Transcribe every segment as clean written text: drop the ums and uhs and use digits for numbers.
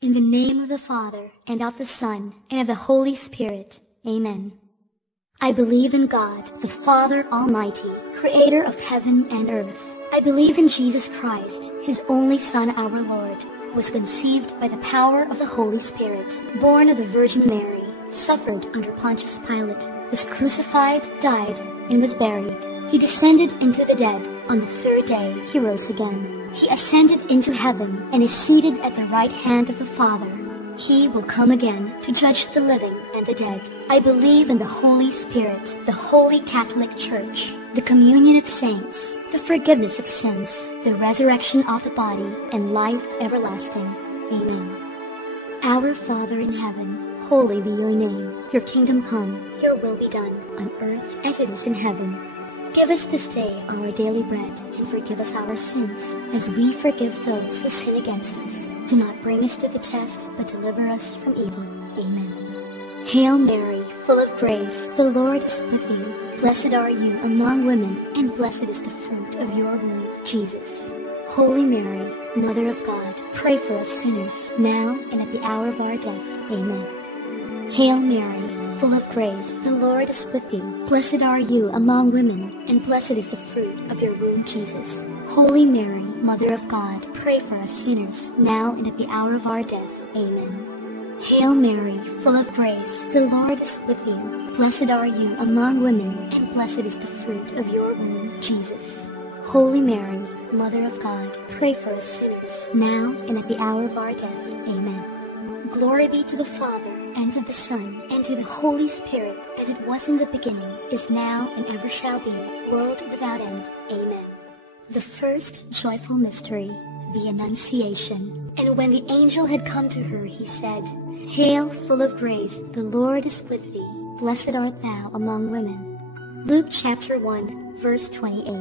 In the name of the Father, and of the Son, and of the Holy Spirit. Amen. I believe in God, the Father Almighty, creator of heaven and earth. I believe in Jesus Christ, his only Son, our Lord, who was conceived by the power of the Holy Spirit, born of the Virgin Mary, suffered under Pontius Pilate, was crucified, died, and was buried. He descended into the dead. On the third day he rose again. He ascended into heaven and is seated at the right hand of the Father. He will come again to judge the living and the dead. I believe in the Holy Spirit, the Holy Catholic Church, the communion of saints, the forgiveness of sins, the resurrection of the body, and life everlasting. Amen. Our Father in heaven, holy be your name. Your kingdom come, your will be done, on earth as it is in heaven. Give us this day our daily bread, and forgive us our sins, as we forgive those who sin against us. Do not bring us to the test, but deliver us from evil. Amen. Hail Mary, full of grace, the Lord is with you. Blessed are you among women, and blessed is the fruit of your womb, Jesus. Holy Mary, Mother of God, pray for us sinners, now and at the hour of our death. Amen. Hail Mary, full of grace, the Lord is with you. Blessed are you among women, and blessed is the fruit of your womb, Jesus. Holy Mary, Mother of God, pray for us sinners, now and at the hour of our death. Amen. Hail Mary, full of grace, the Lord is with you. Blessed are you among women, and blessed is the fruit of your womb, Jesus. Holy Mary, Mother of God, pray for us sinners, now and at the hour of our death. Amen. Glory be to the Father, and to the Son, and to the Holy Spirit, as it was in the beginning, is now, and ever shall be, world without end. Amen. The first joyful mystery, the Annunciation. And when the angel had come to her, he said, Hail, full of grace, the Lord is with thee. Blessed art thou among women. Luke chapter 1, verse 28.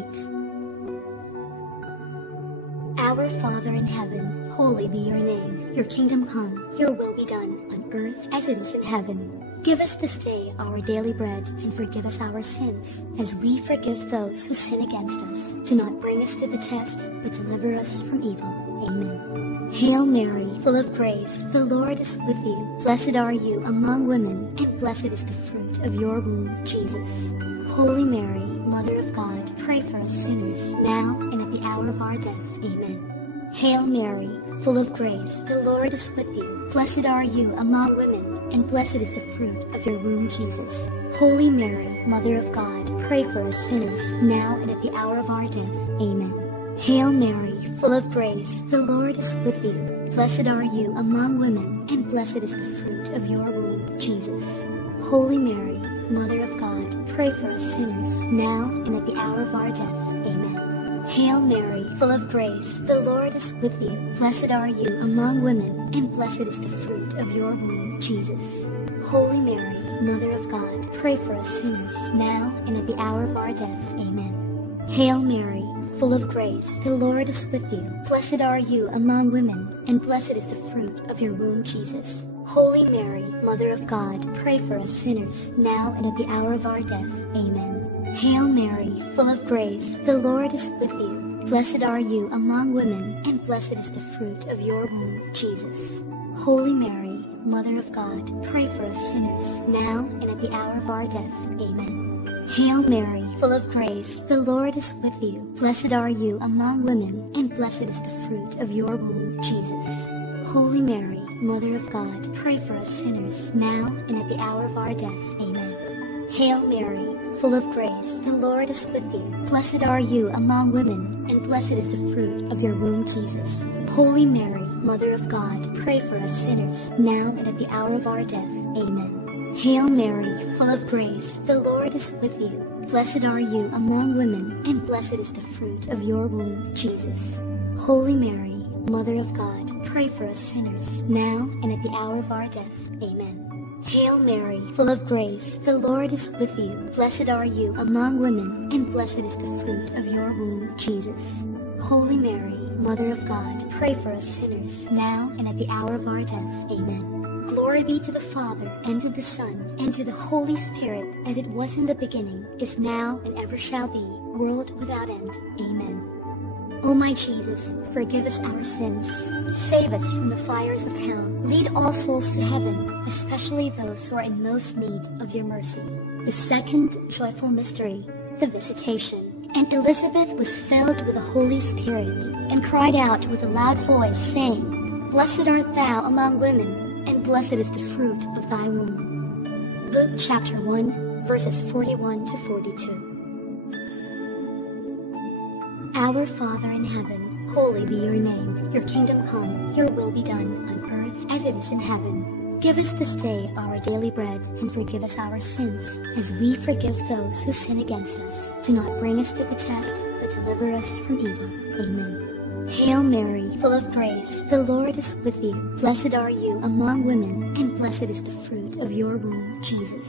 Our Father in heaven, holy be your name. Your kingdom come, your will be done, on earth as it is in heaven. Give us this day our daily bread, and forgive us our sins, as we forgive those who sin against us. Do not bring us to the test, but deliver us from evil. Amen. Hail Mary, full of grace, the Lord is with you. Blessed are you among women, and blessed is the fruit of your womb, Jesus. Holy Mary, Mother of God, pray for us sinners, now and at the hour of our death. Amen. Hail Mary, full of grace, the Lord is with you. Blessed are you among women, and blessed is the fruit of your womb, Jesus. Holy Mary, Mother of God, pray for us sinners, now and at the hour of our death. Amen. Hail Mary, full of grace, the Lord is with you. Blessed are you among women, and blessed is the fruit of your womb, Jesus. Holy Mary, Mother of God, pray for us sinners, now and at the hour of our death. Amen. Hail Mary, full of grace, the Lord is with you. Blessed are you among women, and blessed is the fruit of your womb, Jesus. Holy Mary, Mother of God, pray for us sinners, now and at the hour of our death. Amen. Hail Mary, full of grace, the Lord is with you. Blessed are you among women, and blessed is the fruit of your womb, Jesus. Holy Mary, Mother of God, pray for us sinners, now and at the hour of our death. Amen. Hail Mary, full of grace, the Lord is with you. Blessed are you among women, and blessed is the fruit of your womb, Jesus. Holy Mary, Mother of God, pray for us sinners, now and at the hour of our death. Amen. Hail Mary, full of grace, the Lord is with you. Blessed are you among women, and blessed is the fruit of your womb, Jesus. Holy Mary, Mother of God, pray for us sinners, now and at the hour of our death. Amen. Hail Mary, full of grace, the Lord is with you. Blessed are you among women, and blessed is the fruit of your womb, Jesus. Holy Mary, Mother of God, pray for us sinners, now and at the hour of our death. Amen. Hail Mary, full of grace, the Lord is with you. Blessed are you among women, and blessed is the fruit of your womb, Jesus. Holy Mary, Mother of God, pray for us sinners, now and at the hour of our death. Amen. Hail Mary, full of grace, the Lord is with you. Blessed are you among women, and blessed is the fruit of your womb, Jesus. Holy Mary, Mother of God, pray for us sinners, now and at the hour of our death. Amen. Glory be to the Father, and to the Son, and to the Holy Spirit, as it was in the beginning, is now, and ever shall be, world without end. Amen. O my Jesus, forgive us our sins. Save us from the fires of hell. Lead all souls to heaven, especially those who are in most need of your mercy. The second joyful mystery, the Visitation. And Elizabeth was filled with the Holy Spirit, and cried out with a loud voice, saying, Blessed art thou among women, and blessed is the fruit of thy womb. Luke chapter 1, verses 41 to 42. Our Father in heaven, holy be your name. Your kingdom come, your will be done, on earth as it is in heaven. Give us this day our daily bread, and forgive us our sins, as we forgive those who sin against us. Do not bring us to the test, but deliver us from evil. Amen. Hail Mary, full of grace, the Lord is with you. Blessed are you among women, and blessed is the fruit of your womb, Jesus.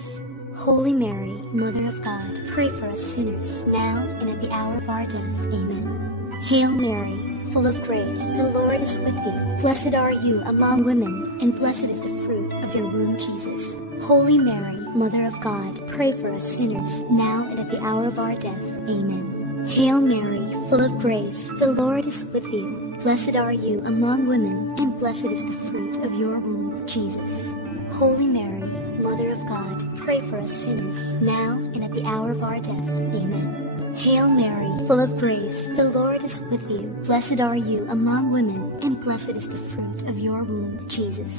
Holy Mary, Mother of God, pray for us sinners, now and at the hour of our death. Amen. Hail Mary, full of grace, the Lord is with you. Blessed are you among women, and blessed is the fruit of your womb, Jesus. Holy Mary, Mother of God, pray for us sinners, now and at the hour of our death. Amen. Hail Mary, full of grace, the Lord is with you. Blessed are you among women, and blessed is the fruit of your womb, Jesus. Holy Mary, Mother of God, pray for us sinners, now and at the hour of our death. Amen. Hail Mary, full of grace, the Lord is with you. Blessed are you among women, and blessed is the fruit of your womb, Jesus.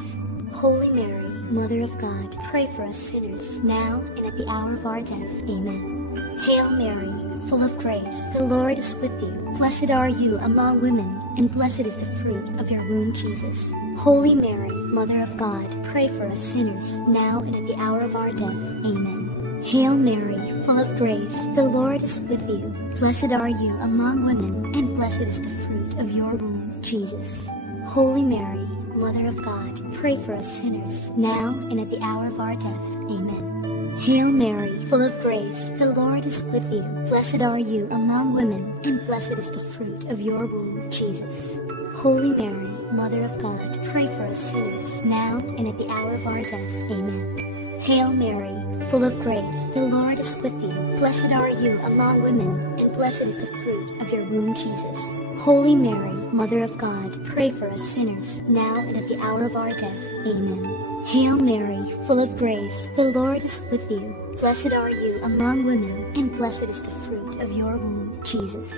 Holy Mary, Mother of God, pray for us sinners, now and at the hour of our death. Amen. Hail Mary, full of grace, the Lord is with you. Blessed are you among women, and blessed is the fruit of your womb, Jesus. Holy Mary, Mother of God, pray for us sinners, now and at the hour of our death. Amen. Hail Mary, full of grace, the Lord is with you. Blessed are you among women, and blessed is the fruit of your womb, Jesus. Holy Mary, Mother of God, pray for us sinners, now and at the hour of our death. Amen. Hail Mary, full of grace, the Lord is with you. Blessed are you among women, and blessed is the fruit of your womb, Jesus. Holy Mary, Mother of God, pray for us sinners, now and at the hour of our death. Amen. Hail Mary, full of grace, the Lord is with you. Blessed are you among women, and blessed is the fruit of your womb, Jesus. Holy Mary, Mother of God, pray for us sinners, now and at the hour of our death. Amen. Hail Mary, full of grace, the Lord is with you. Blessed are you among women, and blessed is the fruit of your womb, Jesus.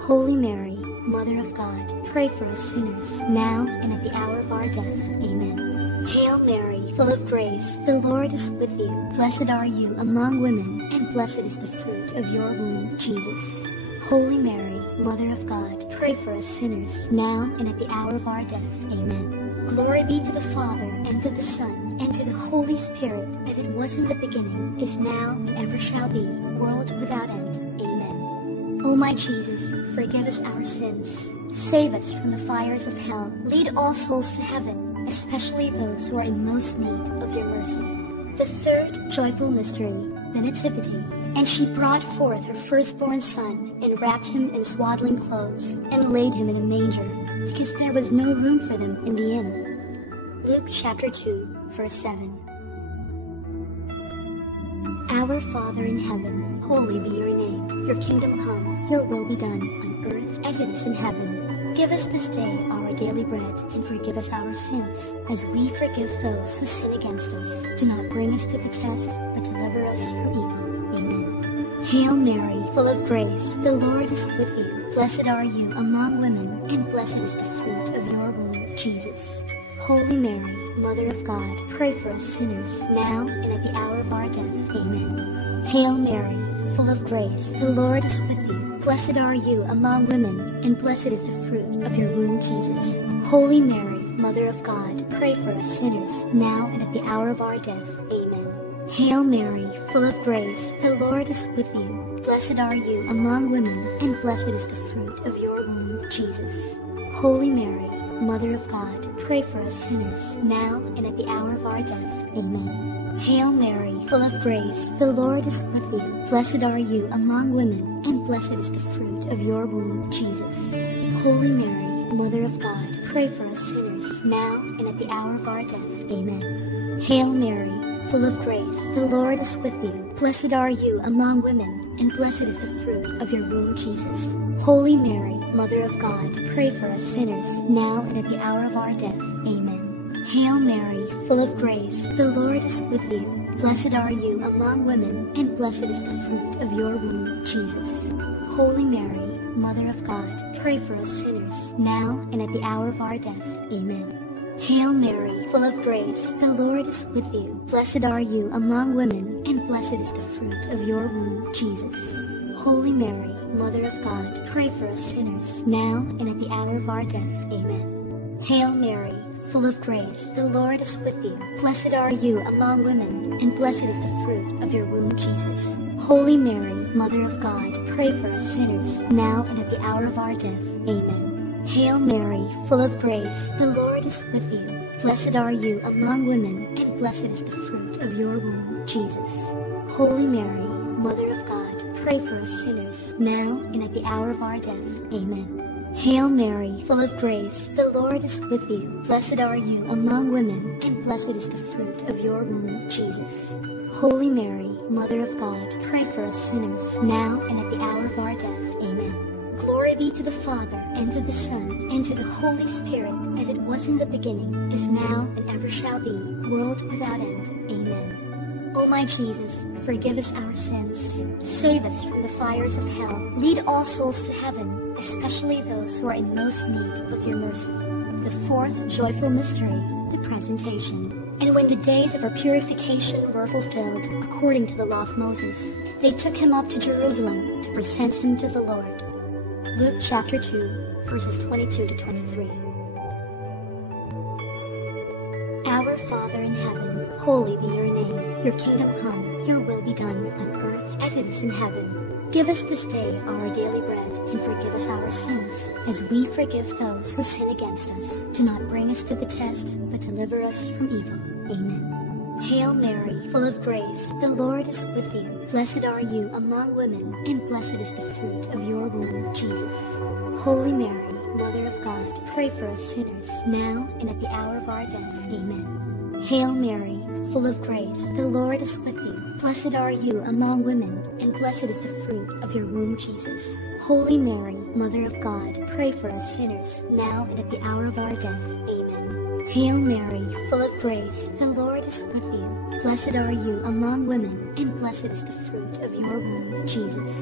Holy Mary, Mother of God, pray for us sinners, now and at the hour of our death. Amen. Hail Mary, full of grace, the Lord is with you. Blessed are you among women, and blessed is the fruit of your womb, Jesus. Holy Mary, Mother of God, pray for us sinners, now and at the hour of our death. Amen. Glory be to the Father, and to the Son, and to the Holy Spirit, as it was in the beginning, is now, and ever shall be, world without end. Amen. O my Jesus, forgive us our sins. Save us from the fires of hell. Lead all souls to heaven, especially those who are in most need of your mercy. The third joyful mystery, the Nativity. And she brought forth her firstborn son, and wrapped him in swaddling clothes, and laid him in a manger, because there was no room for them in the inn. Luke chapter 2, verse 7. Our Father in heaven, holy be your name. Your kingdom come, your will be done, on earth as it is in heaven. Give us this day our daily bread, and forgive us our sins, as we forgive those who sin against us. Do not bring us to the test, but deliver us from evil. Amen. Hail Mary, full of grace, the Lord is with you. Blessed are you among women, and blessed is the fruit of your womb, Jesus. Holy Mary, Mother of God, pray for us sinners, now and at the hour of our death. Amen. Hail Mary, full of grace, the Lord is with you. Blessed are you among women, and blessed is the fruit of your womb, Jesus. Holy Mary, Mother of God, pray for us sinners, now and at the hour of our death. Amen. Hail Mary, full of grace, the Lord is with you. Blessed are you among women, and blessed is the fruit of your womb, Jesus. Holy Mary, Mother of God, pray for us sinners, now and at the hour of our death. Amen. Hail Mary, full of grace, the Lord is with you. Blessed are you among women, and blessed is the fruit of your womb, Jesus. Holy Mary, Mother of God, pray for us sinners, now and at the hour of our death. Amen. Hail Mary, full of grace, the Lord is with you. Blessed are you among women, and blessed is the fruit of your womb, Jesus. Holy Mary, Mother of God, pray for us sinners, now and at the hour of our death. Amen. Hail Mary, full of grace, the Lord is with you. Blessed are you among women, and blessed is the fruit of your womb, Jesus. Holy Mary, Mother of God, pray for us sinners, now and at the hour of our death. Amen. Hail Mary, full of grace, the Lord is with you. Blessed are you among women, and blessed is the fruit of your womb, Jesus. Holy Mary, Mother of God, pray for us sinners, now and at the hour of our death. Amen. Hail Mary, full of grace, the Lord is with you. Blessed are you among women, and blessed is the fruit of your womb, Jesus. Holy Mary, Mother of God, pray for us sinners, now and at the hour of our death. Amen. Hail Mary, full of grace, the Lord is with you. Blessed are you among women, and blessed is the fruit of your womb, Jesus. Holy Mary, Mother of God, pray for us sinners, now and at the hour of our death. Amen. Hail Mary, full of grace, the Lord is with you. Blessed are you among women, and blessed is the fruit of your womb, Jesus. Holy Mary, Mother of God, pray for us sinners, now and at the hour of our death. Amen. Glory be to the Father, and to the Son, and to the Holy Spirit, as it was in the beginning, is now, and ever shall be, world without end. Amen. O my Jesus, forgive us our sins. Save us from the fires of hell. Lead all souls to heaven, especially those who are in most need of your mercy. The fourth joyful mystery, the Presentation. And when the days of our purification were fulfilled, according to the law of Moses, they took him up to Jerusalem to present him to the Lord. Luke chapter 2, verses 22 to 23. Our Father in heaven, holy be your name. Your kingdom come, your will be done on earth as it is in heaven. Give us this day our daily bread, and forgive us our sins, as we forgive those who sin against us. Do not bring us to the test, but deliver us from evil. Amen. Hail Mary, full of grace, the Lord is with you. Blessed are you among women, and blessed is the fruit of your womb, Jesus. Holy Mary, Mother of God, pray for us sinners, now and at the hour of our death. Amen. Hail Mary, full of grace, the Lord is with you. Blessed are you among women, and blessed is the fruit of your womb, Jesus. Holy Mary, Mother of God, pray for us sinners, now and at the hour of our death. Amen. Hail Mary, full of grace, the Lord is with you. Blessed are you among women, and blessed is the fruit of your womb, Jesus.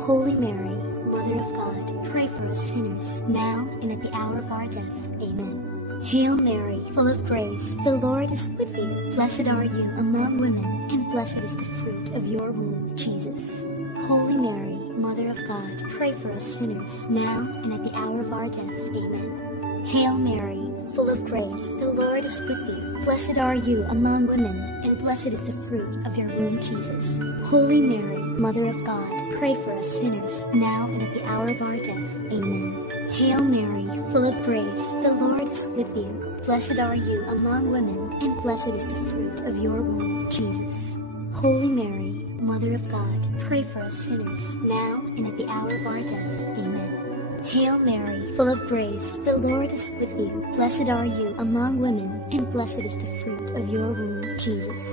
Holy Mary, Mother of God, pray for us sinners, now and at the hour of our death. Amen. Hail Mary, full of grace, the Lord is with you. Blessed are you among women, and blessed is the fruit of your womb, Jesus. Holy Mary, Mother of God, pray for us sinners, now and at the hour of our death. Amen. Hail Mary, full of grace, the Lord is with you. Blessed are you among women, and blessed is the fruit of your womb, Jesus. Holy Mary, Mother of God, pray for us sinners, now and at the hour of our death. Amen. Hail Mary, full of grace, the Lord is with you. Blessed are you among women, and blessed is the fruit of your womb, Jesus. Holy Mary, Mother of God, pray for us sinners, now and at the hour of our death. Amen. Hail Mary, full of grace, the Lord is with you. Blessed are you among women, and blessed is the fruit of your womb, Jesus.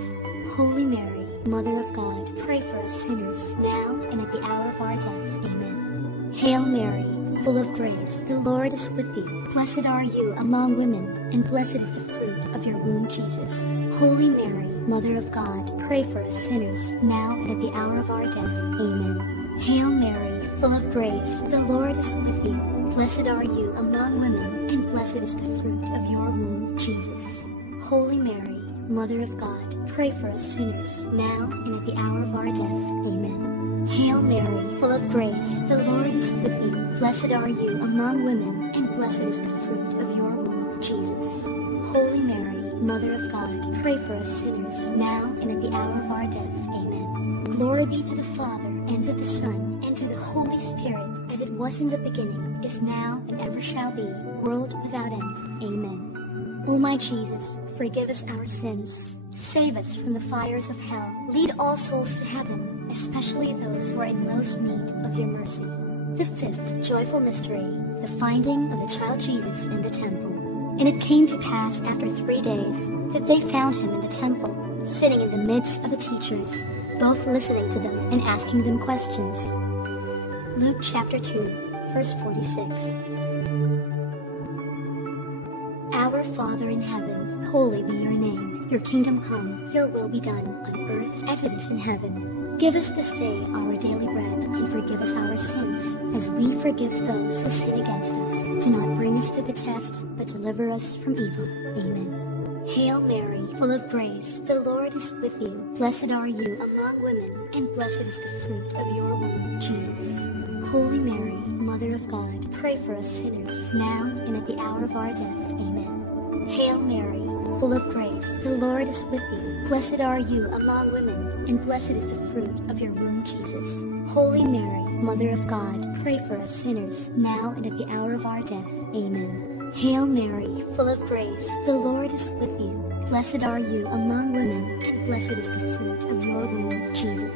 Holy Mary, Mother of God, pray for us sinners, now and at the hour of our death. Amen. Hail Mary, full of grace, the Lord is with you. Blessed are you among women, and blessed is the fruit of your womb, Jesus. Holy Mary, Mother of God, pray for us sinners, now and at the hour of our death. Amen. Hail Mary, full of grace, the Lord is with you. Blessed are you among women, and blessed is the fruit of your womb, Jesus. Holy Mary, Mother of God, pray for us sinners, now and at the hour of our death. Amen. Hail Mary, full of grace, the Lord is with you. Blessed are you among women, and blessed is the fruit of your womb, Jesus. Holy Mary, Mother of God, pray for us sinners, now and at the hour of our death. Amen. Glory be to the Father, and to the Son, and to the Holy Spirit, as it was in the beginning, is now, and ever shall be, world without end. Amen. O my Jesus, forgive us our sins. Save us from the fires of hell. Lead all souls to heaven, especially those who are in most need of your mercy. The fifth joyful mystery, the finding of the child Jesus in the temple. And it came to pass after 3 days that they found him in the temple, sitting in the midst of the teachers, both listening to them and asking them questions. Luke chapter 2, verse 46. Our Father in heaven, holy be your name. Your kingdom come, your will be done, on earth as it is in heaven. Give us this day our daily bread, and forgive us our sins, as we forgive those who sin against us. Do not bring us to the test, but deliver us from evil. Amen. Hail Mary, full of grace, the Lord is with you. Blessed are you among women, and blessed is the fruit of your womb, Jesus. Holy Mary, Mother of God, pray for us sinners, now and at the hour of our death. Amen. Hail Mary, full of grace, the Lord is with you. Blessed are you among women, and blessed is the fruit of your womb, Jesus. Holy Mary, Mother of God, pray for us sinners, now and at the hour of our death. Amen. Hail Mary, full of grace, the Lord is with you. Blessed are you among women, and blessed is the fruit of your womb, Jesus.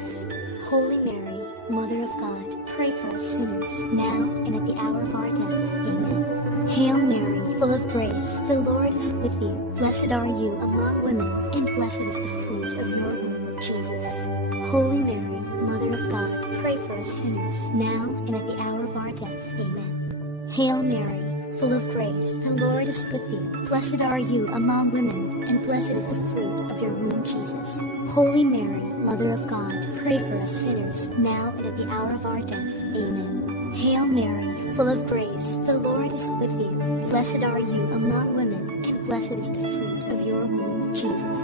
Holy Mary, Mother of God, pray for us sinners, now and at the hour of our death. Amen. Hail Mary, full of grace, the Lord is with you. Blessed are you among women, and blessed is the fruit of your womb, Jesus. Holy Mary, Mother of God, pray for us sinners, now and at the hour of our death. Amen. Hail Mary, full of grace, the Lord is with you. Blessed are you among women, and blessed is the fruit of your womb, Jesus. Holy Mary, Mother of God, pray for us sinners, now and at the hour of our death. Amen. Hail Mary, full of grace, the Lord is with you. Blessed are you among women, and blessed is the fruit of your womb, Jesus.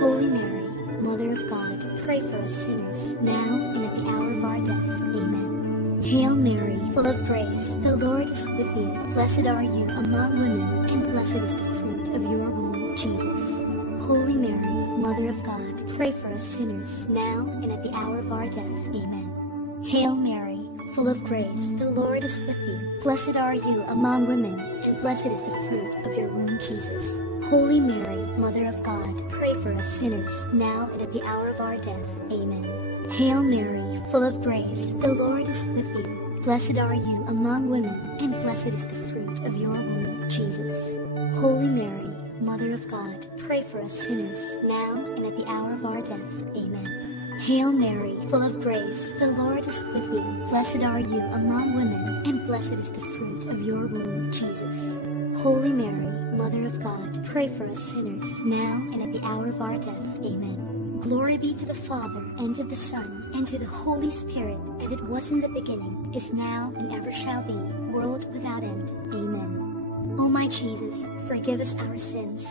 Holy Mary, Mother of God, pray for us sinners, now and at the hour of our death. Amen. Hail Mary, full of grace, the Lord is with you. Blessed are you among women, and blessed is the fruit of your womb, Jesus. Holy Mary, Mother of God, pray for us sinners, now and at the hour of our death. Amen. Hail Mary, full of grace, the Lord is with you. Blessed are you among women, and blessed is the fruit of your womb, Jesus. Holy Mary, Mother of God, pray for us sinners, now and at the hour of our death. Amen. Hail Mary, full of grace, the Lord is with you. Blessed are you among women, and blessed is the fruit of your womb, Jesus. Holy Mary, Mother of God, pray for us sinners, now and at the hour of our death. Amen. Hail Mary, full of grace, the Lord is with you. Blessed are you among women, and blessed is the fruit of your womb, Jesus. Holy Mary, Mother of God, pray for us sinners, now and at the hour of our death. Amen. Glory be to the Father, and to the Son, and to the Holy Spirit, as it was in the beginning, is now, and ever shall be, world without end. Amen. O my Jesus, forgive us our sins.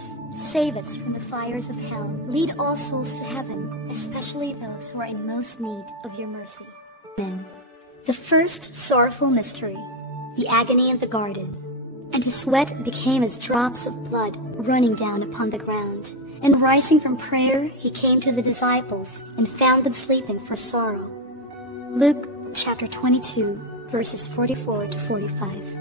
Save us from the fires of hell. Lead all souls to heaven, especially those who are in most need of your mercy. Amen. The first sorrowful mystery, the agony in the garden. And his sweat became as drops of blood running down upon the ground. And rising from prayer, he came to the disciples and found them sleeping for sorrow. Luke chapter 22, verses 44 to 45.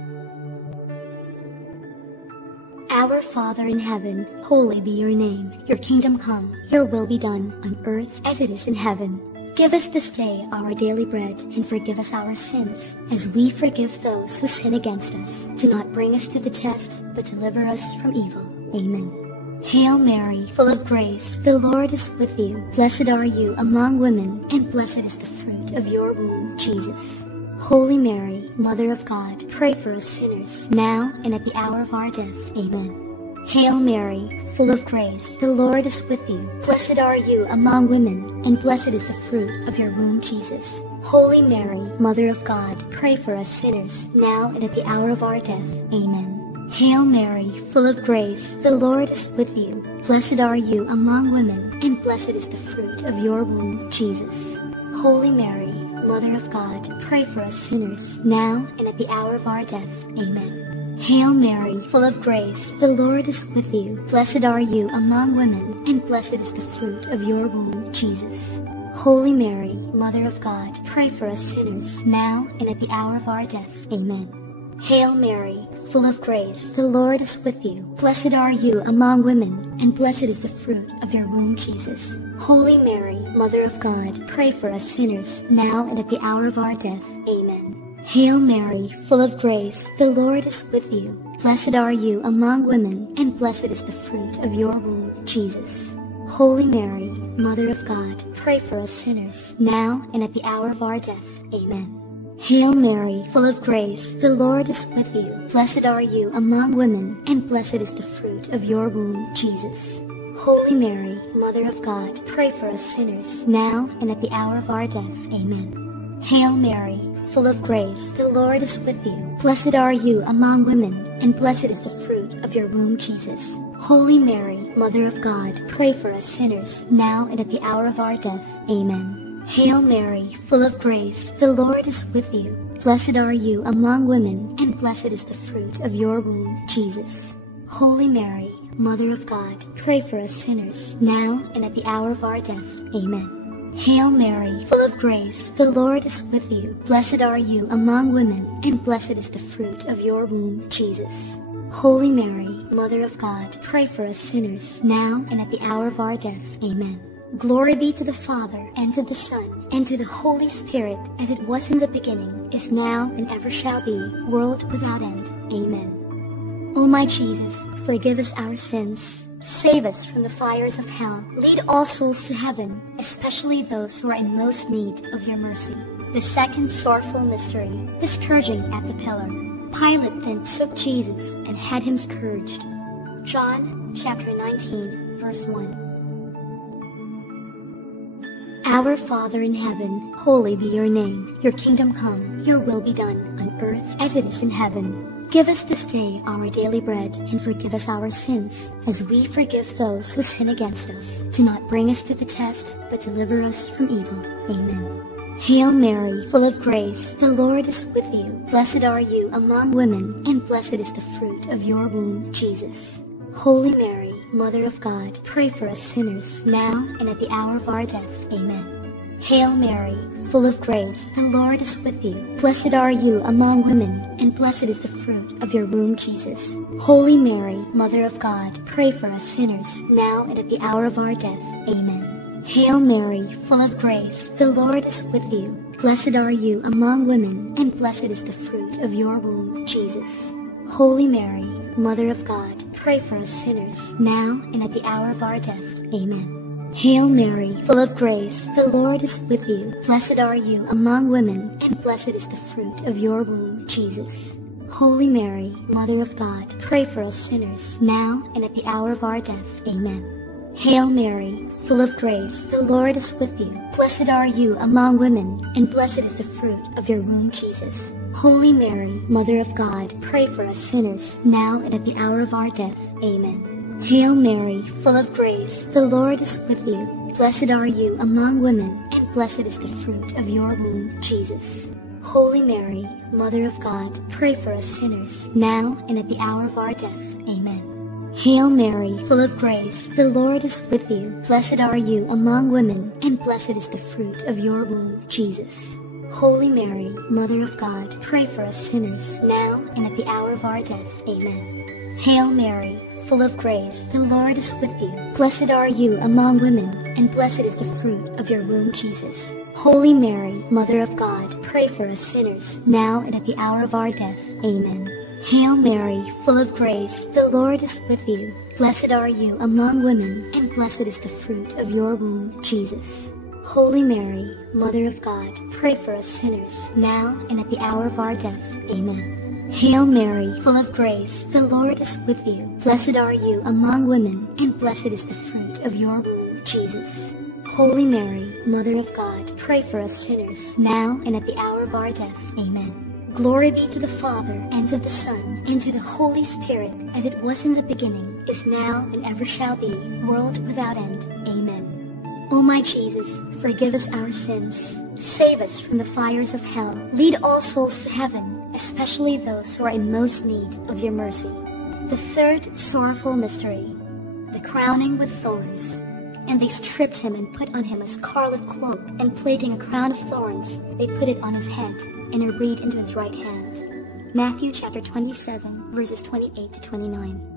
Our Father in heaven, holy be your name. Your kingdom come, your will be done, on earth as it is in heaven. Give us this day our daily bread, and forgive us our sins, as we forgive those who sin against us. Do not bring us to the test, but deliver us from evil. Amen. Hail Mary, full of grace, the Lord is with you. Blessed are you among women, and blessed is the fruit of your womb, Jesus. Holy Mary, Mother of God, pray for us sinners, now and at the hour of our death. Amen. Hail Mary, full of grace, the Lord is with you. Blessed are you among women, and blessed is the fruit of your womb, Jesus. Holy Mary, Mother of God, pray for us sinners, now and at the hour of our death. Amen. Hail Mary, full of grace, the Lord is with you. Blessed are you among women, and blessed is the fruit of your womb, Jesus. Holy Mary, Mother of God, pray for us sinners, now and at the hour of our death. Amen. Hail Mary, full of grace, the Lord is with you. Blessed are you among women, and blessed is the fruit of your womb, Jesus. Holy Mary, Mother of God, pray for us sinners, now and at the hour of our death. Amen. Hail Mary, full of grace, the Lord is with you. Blessed are you among women, and blessed is the fruit of your womb, Jesus. Holy Mary, Mother of God, pray for us sinners, now and at the hour of our death. Amen. Hail Mary, full of grace, the Lord is with you. Blessed are you among women, and blessed is the fruit of your womb, Jesus. Holy Mary, Mother of God, pray for us sinners, now and at the hour of our death. Amen. Hail Mary, full of grace, the Lord is with you. Blessed are you among women, and blessed is the fruit of your womb, Jesus. Holy Mary, Mother of God, pray for us sinners, now and at the hour of our death. Amen. Hail Mary, full of grace, the Lord is with you. Blessed are you among women, and blessed is the fruit of your womb, Jesus. Holy Mary, Mother of God, pray for us sinners, now and at the hour of our death. Amen. Hail Mary, full of grace, the Lord is with you. Blessed are you among women, and blessed is the fruit of your womb, Jesus. Holy Mary, Mother of God, pray for us sinners, now and at the hour of our death. Amen. Hail Mary, full of grace, the Lord is with you. Blessed are you among women, and blessed is the fruit of your womb, Jesus. Holy Mary, Mother of God, pray for us sinners, now and at the hour of our death. Amen. Glory be to the Father, and to the Son, and to the Holy Spirit, as it was in the beginning, is now, and ever shall be, world without end. Amen. O my Jesus, forgive us our sins. Save us from the fires of hell. Lead all souls to heaven, especially those who are in most need of your mercy. The second sorrowful mystery, the scourging at the pillar. Pilate then took Jesus and had him scourged. John chapter 19, verse 1. Our Father in heaven, holy be your name. Your kingdom come, your will be done, on earth as it is in heaven. Give us this day our daily bread, and forgive us our sins, as we forgive those who sin against us. Do not bring us to the test, but deliver us from evil. Amen. Hail Mary, full of grace, the Lord is with you. Blessed are you among women, and blessed is the fruit of your womb, Jesus. Holy Mary, Mother of God, pray for us sinners, now and at the hour of our death. Amen. Hail Mary, full of grace, the Lord is with you. Blessed are you among women, and blessed is the fruit of your womb, Jesus. Holy Mary, Mother of God, pray for us sinners, now and at the hour of our death. Amen. Hail Mary, full of grace, the Lord is with you. Blessed are you among women, and blessed is the fruit of your womb, Jesus. Holy Mary, Mother of God, pray for us sinners, now and at the hour of our death. Amen. Hail Mary, full of grace, the Lord is with you. Blessed are you among women, and blessed is the fruit of your womb, Jesus. Holy Mary, Mother of God, pray for us sinners, now and at the hour of our death. Amen. Hail Mary, full of grace, the Lord is with you. Blessed are you among women, and blessed is the fruit of your womb, Jesus. Holy Mary, Mother of God, pray for us sinners, now and at the hour of our death. Amen. Hail Mary, full of grace, the Lord is with you. Blessed are you among women, and blessed is the fruit of your womb, Jesus. Holy Mary, Mother of God, pray for us sinners, now and at the hour of our death. Amen. Hail Mary, full of grace, the Lord is with you. Blessed are you among women, and blessed is the fruit of your womb, Jesus. Holy Mary, Mother of God, pray for us sinners, now and at the hour of our death. Amen. Hail Mary, full of grace, the Lord is with you. Blessed are you among women, and blessed is the fruit of your womb, Jesus. Holy Mary, Mother of God, pray for us sinners, now and at the hour of our death. Amen. Hail Mary, full of grace, the Lord is with you. Blessed are you among women, and blessed is the fruit of your womb, Jesus. Holy Mary, Mother of God, pray for us sinners, now and at the hour of our death. Amen. Hail Mary, full of grace, the Lord is with you. Blessed are you among women, and blessed is the fruit of your womb, Jesus. Holy Mary, Mother of God, pray for us sinners, now and at the hour of our death. Amen. Glory be to the Father, and to the Son, and to the Holy Spirit, as it was in the beginning, is now, and ever shall be, world without end. Amen. O my Jesus, forgive us our sins. Save us from the fires of hell. Lead all souls to heaven, especially those who are in most need of your mercy. The third sorrowful mystery, the crowning with thorns. And they stripped him and put on him a scarlet cloak, and plaiting a crown of thorns, they put it on his head, and a reed into his right hand. Matthew chapter 27, verses 28 to 29.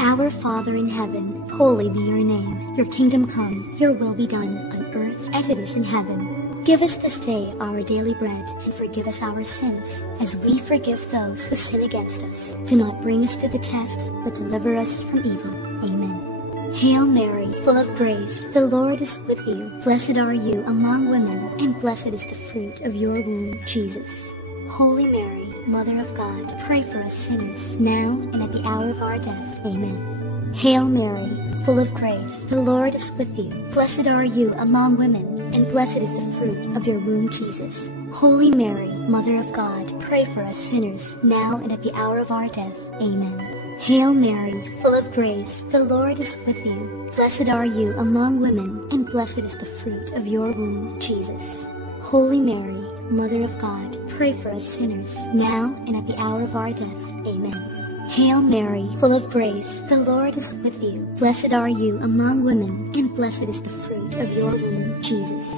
Our Father in heaven, holy be your name. Your kingdom come, your will be done, on earth as it is in heaven. Give us this day our daily bread, and forgive us our sins, as we forgive those who sin against us. Do not bring us to the test, but deliver us from evil. Amen. Hail Mary, full of grace, the Lord is with you. Blessed are you among women, and blessed is the fruit of your womb, Jesus. Holy Mary, Mother of God, pray for us sinners, now and at the hour of our death. Amen. Hail Mary, full of grace, the Lord is with you. Blessed are you among women, and blessed is the fruit of your womb, Jesus. Holy Mary, Mother of God, pray for us sinners, now and at the hour of our death. Amen. Hail Mary, full of grace, the Lord is with you. Blessed are you among women, and blessed is the fruit of your womb, Jesus. Holy Mary, Mother of God, pray for us sinners, now and at the hour of our death. Amen. Hail Mary, full of grace, the Lord is with you. Blessed are you among women, and blessed is the fruit of your womb, Jesus.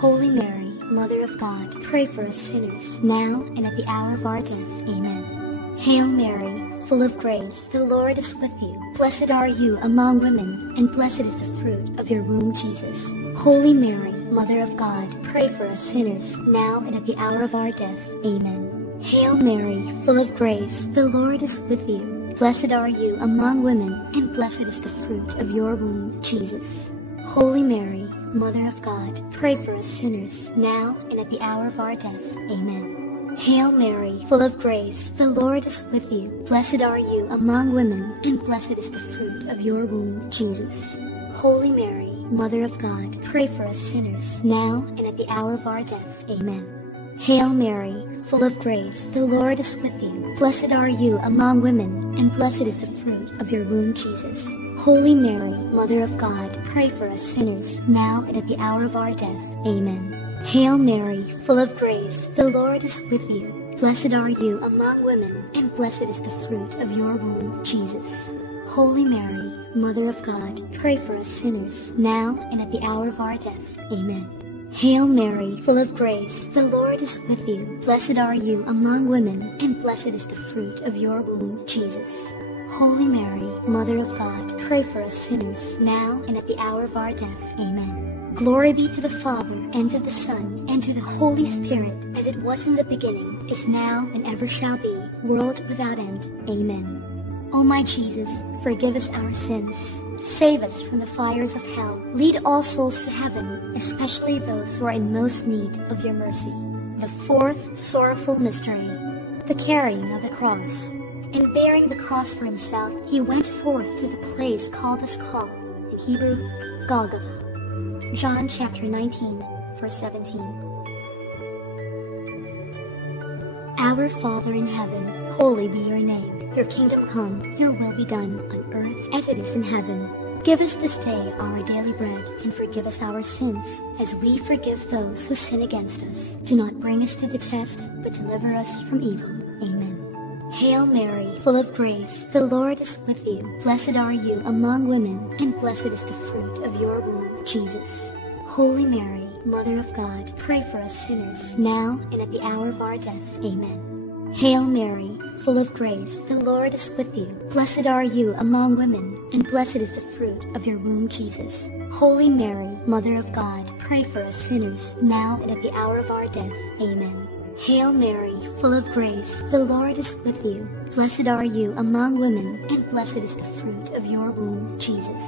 Holy Mary, Mother of God, pray for us sinners, now and at the hour of our death. Amen. Hail Mary, full of grace, the Lord is with you. Blessed are you among women, and blessed is the fruit of your womb, Jesus. Holy Mary, Mother of God, pray for us sinners, now and at the hour of our death. Amen. Hail Mary, full of grace, the Lord is with you. Blessed are you among women, and blessed is the fruit of your womb, Jesus. Holy Mary, Mother of God, pray for us sinners, now and at the hour of our death. Amen. Hail Mary, full of grace, the Lord is with you. Blessed are you among women, and blessed is the fruit of your womb, Jesus. Holy Mary, Mother of God, pray for us sinners, now and at the hour of our death. Amen. Hail Mary, full of grace, the Lord is with you. Blessed are you among women, and blessed is the fruit of your womb, Jesus. Holy Mary, Mother of God, pray for us sinners, now and at the hour of our death. Amen. Hail Mary, full of grace, the Lord is with you. Blessed are you among women, and blessed is the fruit of your womb, Jesus. Holy Mary, Mother of God, pray for us sinners, now and at the hour of our death. Amen. Hail Mary, full of grace, the Lord is with you. Blessed are you among women, and blessed is the fruit of your womb, Jesus. Holy Mary, Mother of God, pray for us sinners, now and at the hour of our death. Amen. Glory be to the Father, and to the Son, and to the Holy Spirit, as it was in the beginning, is now, and ever shall be, world without end. Amen. O my Jesus, forgive us our sins. Save us from the fires of hell. Lead all souls to heaven, especially those who are in most need of your mercy. The fourth sorrowful mystery, the carrying of the cross. In bearing the cross for himself, he went forth to the place called the skull, in Hebrew, Golgotha. John chapter 19, verse 17. Our Father in heaven, holy be your name. Your kingdom come, your will be done, on earth as it is in heaven. Give us this day our daily bread, and forgive us our sins, as we forgive those who sin against us. Do not bring us to the test, but deliver us from evil. Amen. Hail Mary, full of grace, the Lord is with you. Blessed are you among women, and blessed is the fruit of your womb, Jesus. Holy Mary, Mother of God, pray for us sinners, now and at the hour of our death. Amen. Hail Mary, full of grace, the Lord is with you. Blessed are you among women, and blessed is the fruit of your womb, Jesus. Holy Mary, Mother of God, pray for us sinners, now and at the hour of our death. Amen. Hail Mary, full of grace, the Lord is with you. Blessed are you among women, and blessed is the fruit of your womb, Jesus.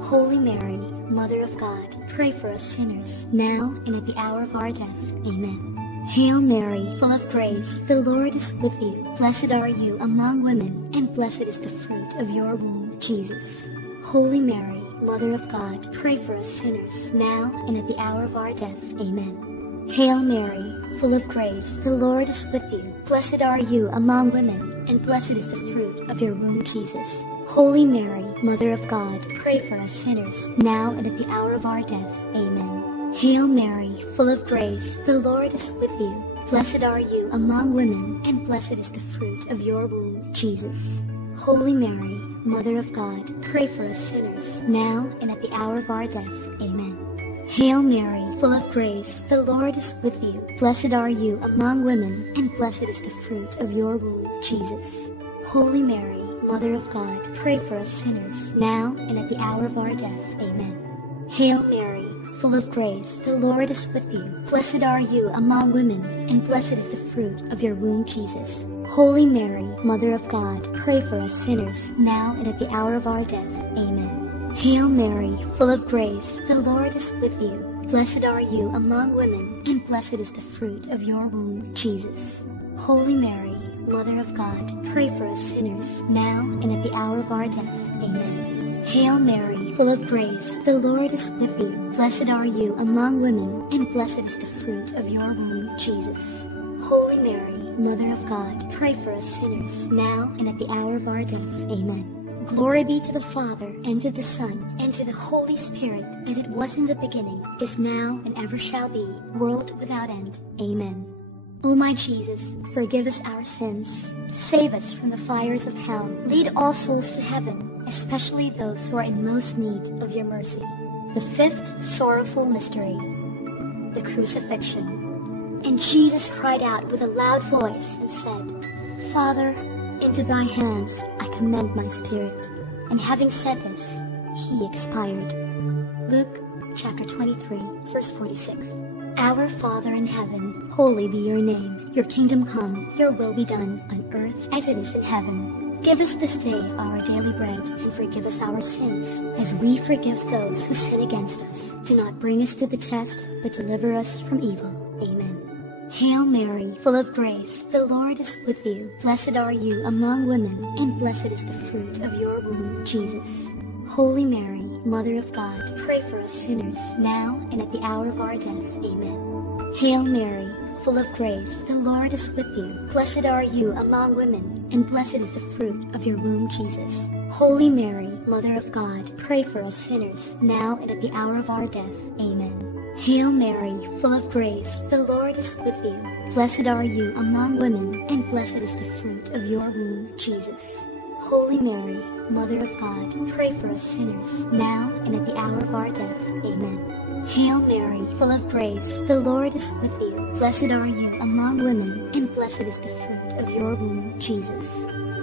Holy Mary, Mother of God, pray for us sinners, now and at the hour of our death. Amen. Hail Mary, full of grace, the Lord is with you. Blessed are you among women, and blessed is the fruit of your womb, Jesus. Holy Mary, Mother of God, pray for us sinners, now and at the hour of our death. Amen. Hail Mary, full of grace, the Lord is with you. Blessed are you among women, and blessed is the fruit of your womb, Jesus. Holy Mary, Mother of God, pray for us sinners, now and at the hour of our death. Amen. Hail Mary, full of grace, the Lord is with you. Blessed are you among women, and blessed is the fruit of your womb, Jesus. Holy Mary, Mother of God, pray for us sinners, now and at the hour of our death. Amen. Hail Mary, full of grace, the Lord is with you. Blessed are you among women, and blessed is the fruit of your womb, Jesus. Holy Mary, Mother of God, pray for us sinners, now and at the hour of our death. Amen. Hail Mary, full of grace, the Lord is with you. Blessed are you among women, and blessed is the fruit of your womb, Jesus. Holy Mary, Mother of God, pray for us sinners, now and at the hour of our death. Amen. Hail Mary, full of grace, the Lord is with you. Blessed are you among women, and blessed is the fruit of your womb, Jesus. Holy Mary, Mother of God, pray for us sinners, now and at the hour of our death. Amen. Hail Mary, full of grace, the Lord is with you. Blessed are you among women, and blessed is the fruit of your womb, Jesus. Holy Mary, Mother of God, pray for us sinners, now and at the hour of our death. Amen. Glory be to the Father, and to the Son, and to the Holy Spirit, as it was in the beginning, is now, and ever shall be, world without end. Amen. O my Jesus, forgive us our sins. Save us from the fires of hell. Lead all souls to heaven, especially those who are in most need of your mercy. The fifth sorrowful mystery, the crucifixion. And Jesus cried out with a loud voice and said, Father, into thy hands I commend my spirit. And having said this, he expired. Luke chapter 23, verse 46. Our Father in heaven, holy be your name. Your kingdom come, your will be done, on earth as it is in heaven. Give us this day our daily bread, and forgive us our sins, as we forgive those who sin against us. Do not bring us to the test, but deliver us from evil. Amen. Hail Mary, full of grace, the Lord is with you. Blessed are you among women, and blessed is the fruit of your womb, Jesus. Holy Mary, Mother of God, pray for us sinners, now and at the hour of our death. Amen. Hail Mary, full of grace, the Lord is with you. Blessed are you among women, and blessed is the fruit of your womb, Jesus. Holy Mary, Mother of God, pray for us sinners, now and at the hour of our death. Amen. Hail Mary, full of grace, the Lord is with you. Blessed are you among women, and blessed is the fruit of your womb, Jesus. Holy Mary, Mother of God, pray for us sinners, now and at the hour of our death. Amen. Hail Mary, full of grace, the Lord is with you. Blessed are you among women, and blessed is the fruit of your womb, Jesus.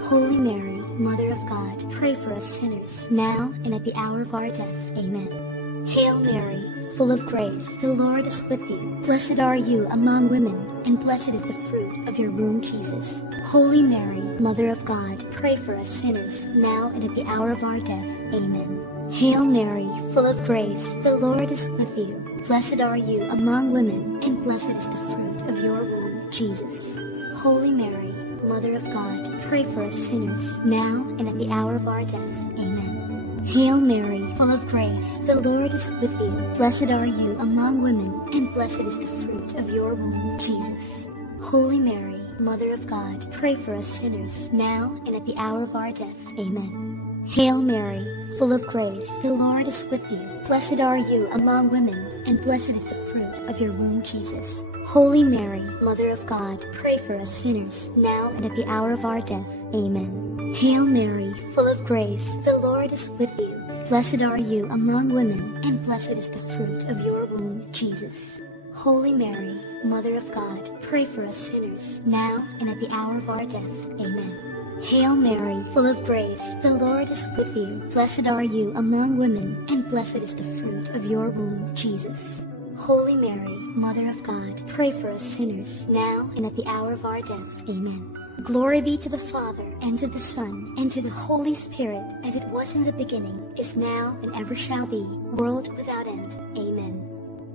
Holy Mary, Mother of God, pray for us sinners, now and at the hour of our death. Amen. Hail Mary, full of grace, the Lord is with you. Blessed are you among women, and blessed is the fruit of your womb, Jesus. Holy Mary, Mother of God, pray for us sinners, now and at the hour of our death. Amen. Hail Mary, full of grace, the Lord is with you. Blessed are you among women, and blessed is the fruit of your womb, Jesus. Holy Mary, Mother of God, pray for us sinners, now and at the hour of our death. Amen. Hail Mary, full of grace, the Lord is with you. Blessed are you among women, and blessed is the fruit of your womb, Jesus. Holy Mary, Mother of God, pray for us sinners, now and at the hour of our death. Amen. Hail Mary, full of grace, the Lord is with you. Blessed are you among women, and blessed is the fruit of your womb, Jesus. Holy Mary, Mother of God, pray for us sinners, now and at the hour of our death. Amen. Hail Mary, full of grace, the Lord is with you. Blessed are you among women, and blessed is the fruit of your womb, Jesus. Holy Mary, Mother of God, pray for us sinners, now and at the hour of our death. Amen. Hail Mary, full of grace, the Lord is with you. Blessed are you among women, and blessed is the fruit of your womb, Jesus. Holy Mary, Mother of God, pray for us sinners, now and at the hour of our death. Amen. Glory be to the Father, and to the Son, and to the Holy Spirit, as it was in the beginning, is now, and ever shall be, world without end. Amen.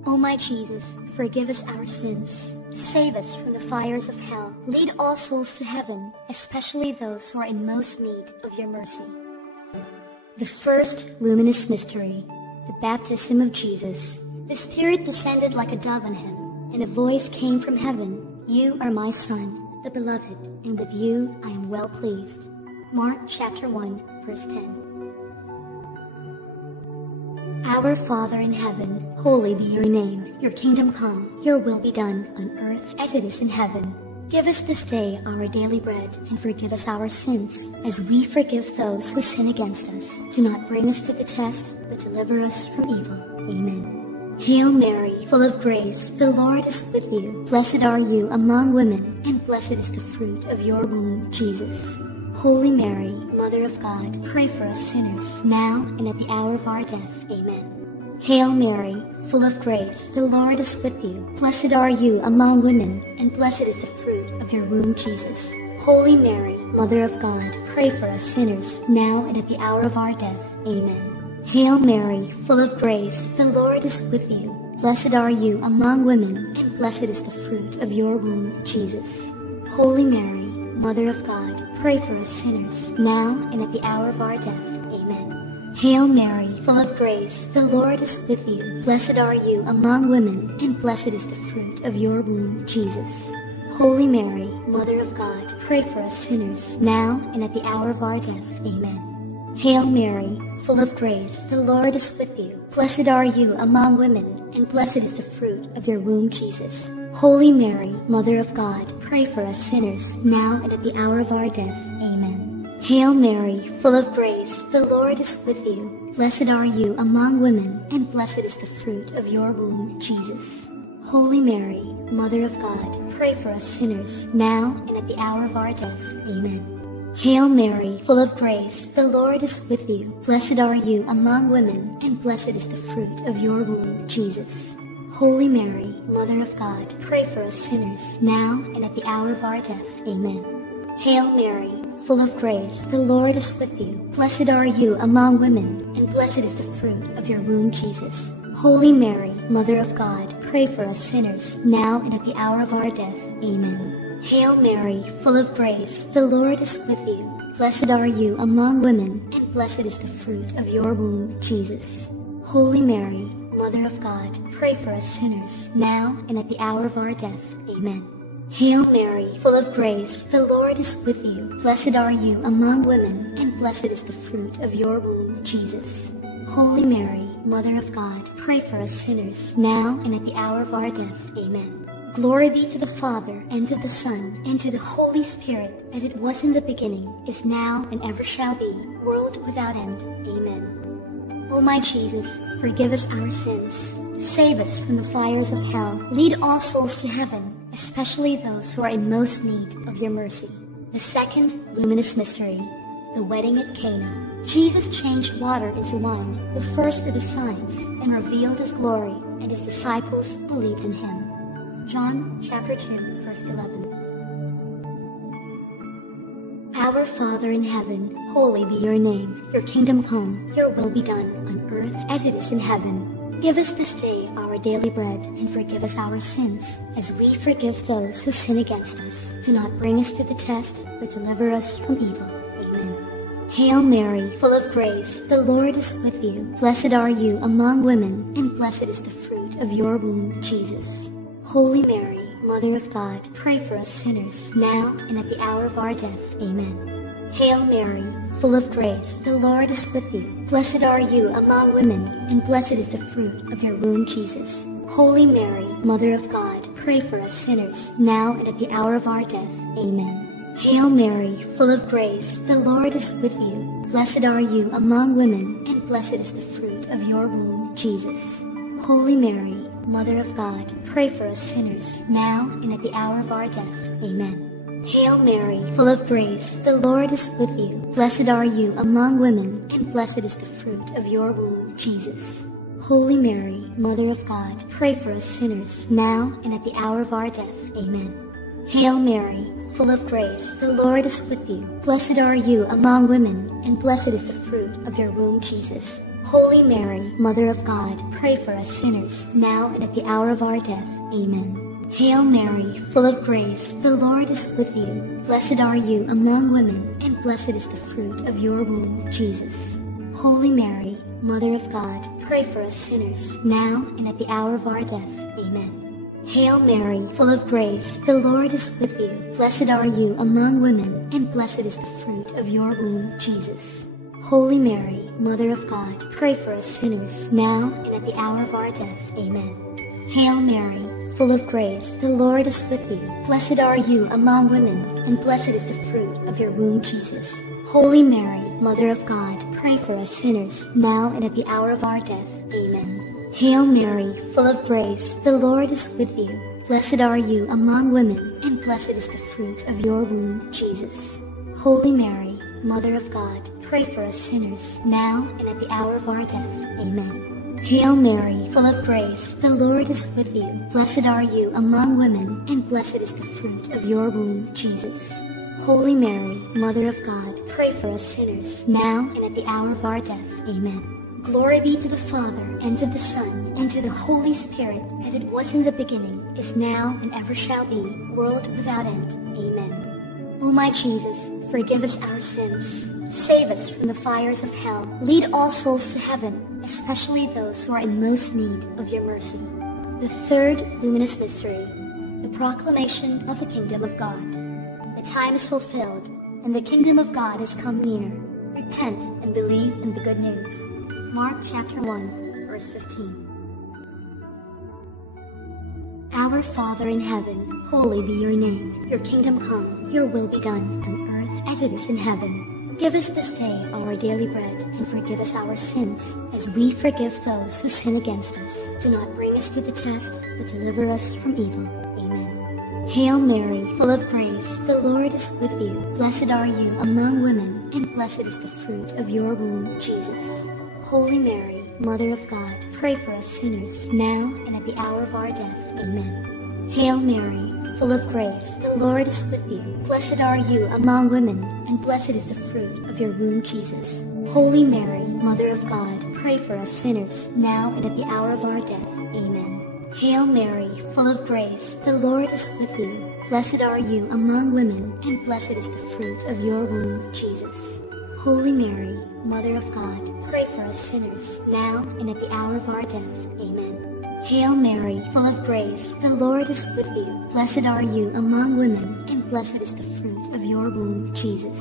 O my Jesus, forgive us our sins. Save us from the fires of hell. Lead all souls to heaven, especially those who are in most need of your mercy. The first luminous mystery, the baptism of Jesus. The Spirit descended like a dove on him, and a voice came from heaven, You are my Son, the Beloved, and with you I am well pleased. Mark chapter 1, verse 10. Our Father in heaven, holy be your name. Your kingdom come, your will be done, on earth as it is in heaven. Give us this day our daily bread, and forgive us our sins, as we forgive those who sin against us. Do not bring us to the test, but deliver us from evil. Amen. Hail Mary, full of grace, the Lord is with you. Blessed are you among women, and blessed is the fruit of your womb, Jesus. Holy Mary, Mother of God, pray for us sinners, now and at the hour of our death. Amen. Hail Mary, full of grace, the Lord is with you. Blessed are you among women, and blessed is the fruit of your womb, Jesus. Holy Mary, Mother of God, pray for us sinners, now and at the hour of our death. Amen. Hail Mary, full of grace, the Lord is with you. Blessed are you among women, and blessed is the fruit of your womb, Jesus. Holy Mary, Mother of God, pray for us sinners, now and at the hour of our death. Amen. Hail Mary, full of grace, the Lord is with you. Blessed are you among women, and blessed is the fruit of your womb, Jesus. Holy Mary, Mother of God, pray for us sinners, now and at the hour of our death. Amen. Hail Mary, full of grace, the Lord is with you. Blessed are you among women, and blessed is the fruit of your womb, Jesus. Holy Mary, Mother of God, pray for us sinners, now and at the hour of our death. Amen. Hail Mary, full of grace, the Lord is with you. Blessed are you among women, and blessed is the fruit of your womb, Jesus. Holy Mary, Mother of God, pray for us sinners, now and at the hour of our death. Amen. Hail Mary, full of grace, the Lord is with you. Blessed are you among women, and blessed is the fruit of your womb, Jesus. Holy Mary, Mother of God, pray for us sinners, now and at the hour of our death. Amen. Hail Mary, full of grace, the Lord is with you. Blessed are you among women, and blessed is the fruit of your womb, Jesus. Holy Mary, Mother of God, pray for us sinners, now and at the hour of our death. Amen. Hail Mary, full of grace, the Lord is with you. Blessed are you among women, and blessed is the fruit of your womb, Jesus. Holy Mary, Mother of God, pray for us sinners, now and at the hour of our death. Amen. Hail Mary, full of grace, the Lord is with you. Blessed are you among women, and blessed is the fruit of your womb, Jesus. Holy Mary, Mother of God, pray for us sinners, now and at the hour of our death. Amen. Glory be to the Father, and to the Son, and to the Holy Spirit, as it was in the beginning, is now, and ever shall be, world without end. Amen. O my Jesus, forgive us our sins. Save us from the fires of hell. Lead all souls to heaven, especially those who are in most need of your mercy. The second luminous mystery, the wedding at Cana. Jesus changed water into wine, the first of his signs, and revealed his glory, and his disciples believed in him. John chapter 2, verse 11. Our Father in heaven, holy be your name. Your kingdom come, your will be done, on earth as it is in heaven. Give us this day our daily bread, and forgive us our sins, as we forgive those who sin against us. Do not bring us to the test, but deliver us from evil. Amen. Hail Mary, full of grace, the Lord is with you. Blessed are you among women, and blessed is the fruit of your womb, Jesus. Holy Mary, Mother of God, pray for us sinners, now and at the hour of our death. Amen. Hail Mary, full of grace, the Lord is with you. Blessed are you among women, and blessed is the fruit of your womb, Jesus. Holy Mary, Mother of God, pray for us sinners, now and at the hour of our death. Amen. Hail Mary, full of grace, the Lord is with you. Blessed are you among women, and blessed is the fruit of your womb, Jesus. Holy Mary, Mother of God, pray for us sinners, now and at the hour of our death. Amen. Hail Mary, full of grace, the Lord is with you. Blessed are you among women, and blessed is the fruit of your womb, Jesus. Holy Mary, Mother of God, pray for us sinners, now and at the hour of our death. Amen. Hail Mary, full of grace, the Lord is with you. Blessed are you among women, and blessed is the fruit of your womb, Jesus. Holy Mary, Mother of God, pray for us sinners, now and at the hour of our death. Amen. Hail Mary, full of grace, the Lord is with you. Blessed are you among women, and blessed is the fruit of your womb, Jesus. Holy Mary, Mother of God, pray for us sinners, now and at the hour of our death. Amen. Hail Mary, full of grace, the Lord is with you. Blessed are you among women, and blessed is the fruit of your womb, Jesus. Holy Mary, Mother of God, pray for us sinners, now and at the hour of our death. Amen. Hail Mary, full of grace, the Lord is with you. Blessed are you among women, and blessed is the fruit of your womb, Jesus. Holy Mary, Mother of God, pray for us sinners, now and at the hour of our death. Amen. Hail Mary, full of grace, the Lord is with you. Blessed are you among women, and blessed is the fruit of your womb, Jesus. Holy Mary, Mother of God, pray for us sinners, now and at the hour of our death. Amen. Hail Mary, full of grace, the Lord is with you. Blessed are you among women, and blessed is the fruit of your womb, Jesus. Holy Mary, Mother of God, pray for us sinners, now and at the hour of our death. Amen. Glory be to the Father, and to the Son, and to the Holy Spirit, as it was in the beginning, is now, and ever shall be, world without end. Amen. O my Jesus, forgive us our sins. Save us from the fires of hell. Lead all souls to heaven, especially those who are in most need of your mercy. The third luminous mystery, the proclamation of the kingdom of God. The time is fulfilled, and the kingdom of God has come near. Repent and believe in the good news. Mark chapter 1, verse 15. Our Father in heaven, holy be your name. Your kingdom come, your will be done, on earth as it is in heaven. Give us this day our daily bread, and forgive us our sins, as we forgive those who sin against us. Do not bring us to the test, but deliver us from evil. Amen. Hail Mary, full of grace, the Lord is with you. Blessed are you among women, and blessed is the fruit of your womb, Jesus. Holy Mary, Mother of God, pray for us sinners, now and at the hour of our death. Amen. Hail Mary, full of grace, the Lord is with you. Blessed are you among women, and blessed is the fruit of your womb, Jesus. Holy Mary, Mother of God, pray for us sinners, now and at the hour of our death. Amen. Hail Mary, full of grace, the Lord is with you. Blessed are you among women, and blessed is the fruit of your womb, Jesus. Holy Mary, Mother of God, pray for us sinners, now and at the hour of our death. Amen. Hail Mary, full of grace, the Lord is with you. Blessed are you among women, and blessed is the fruit of your womb, Jesus.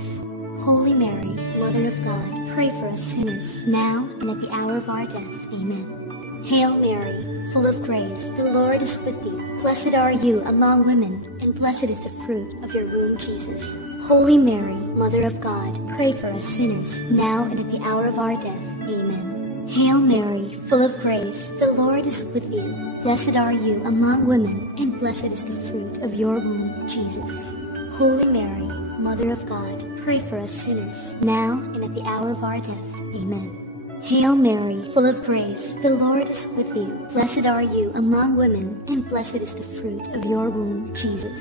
Holy Mary, Mother of God, pray for us sinners, now and at the hour of our death. Amen. Hail Mary, full of grace, the Lord is with you. Blessed are you among women, and blessed is the fruit of your womb, Jesus. Holy Mary, Mother of God, pray for us sinners, now and at the hour of our death. Amen. Hail Mary, full of grace, the Lord is with you. Blessed are you among women, and blessed is the fruit of your womb, Jesus. Holy Mary, Mother of God, pray for us sinners, now and at the hour of our death. Amen. Hail Mary, full of grace, the Lord is with you. Blessed are you among women, and blessed is the fruit of your womb, Jesus.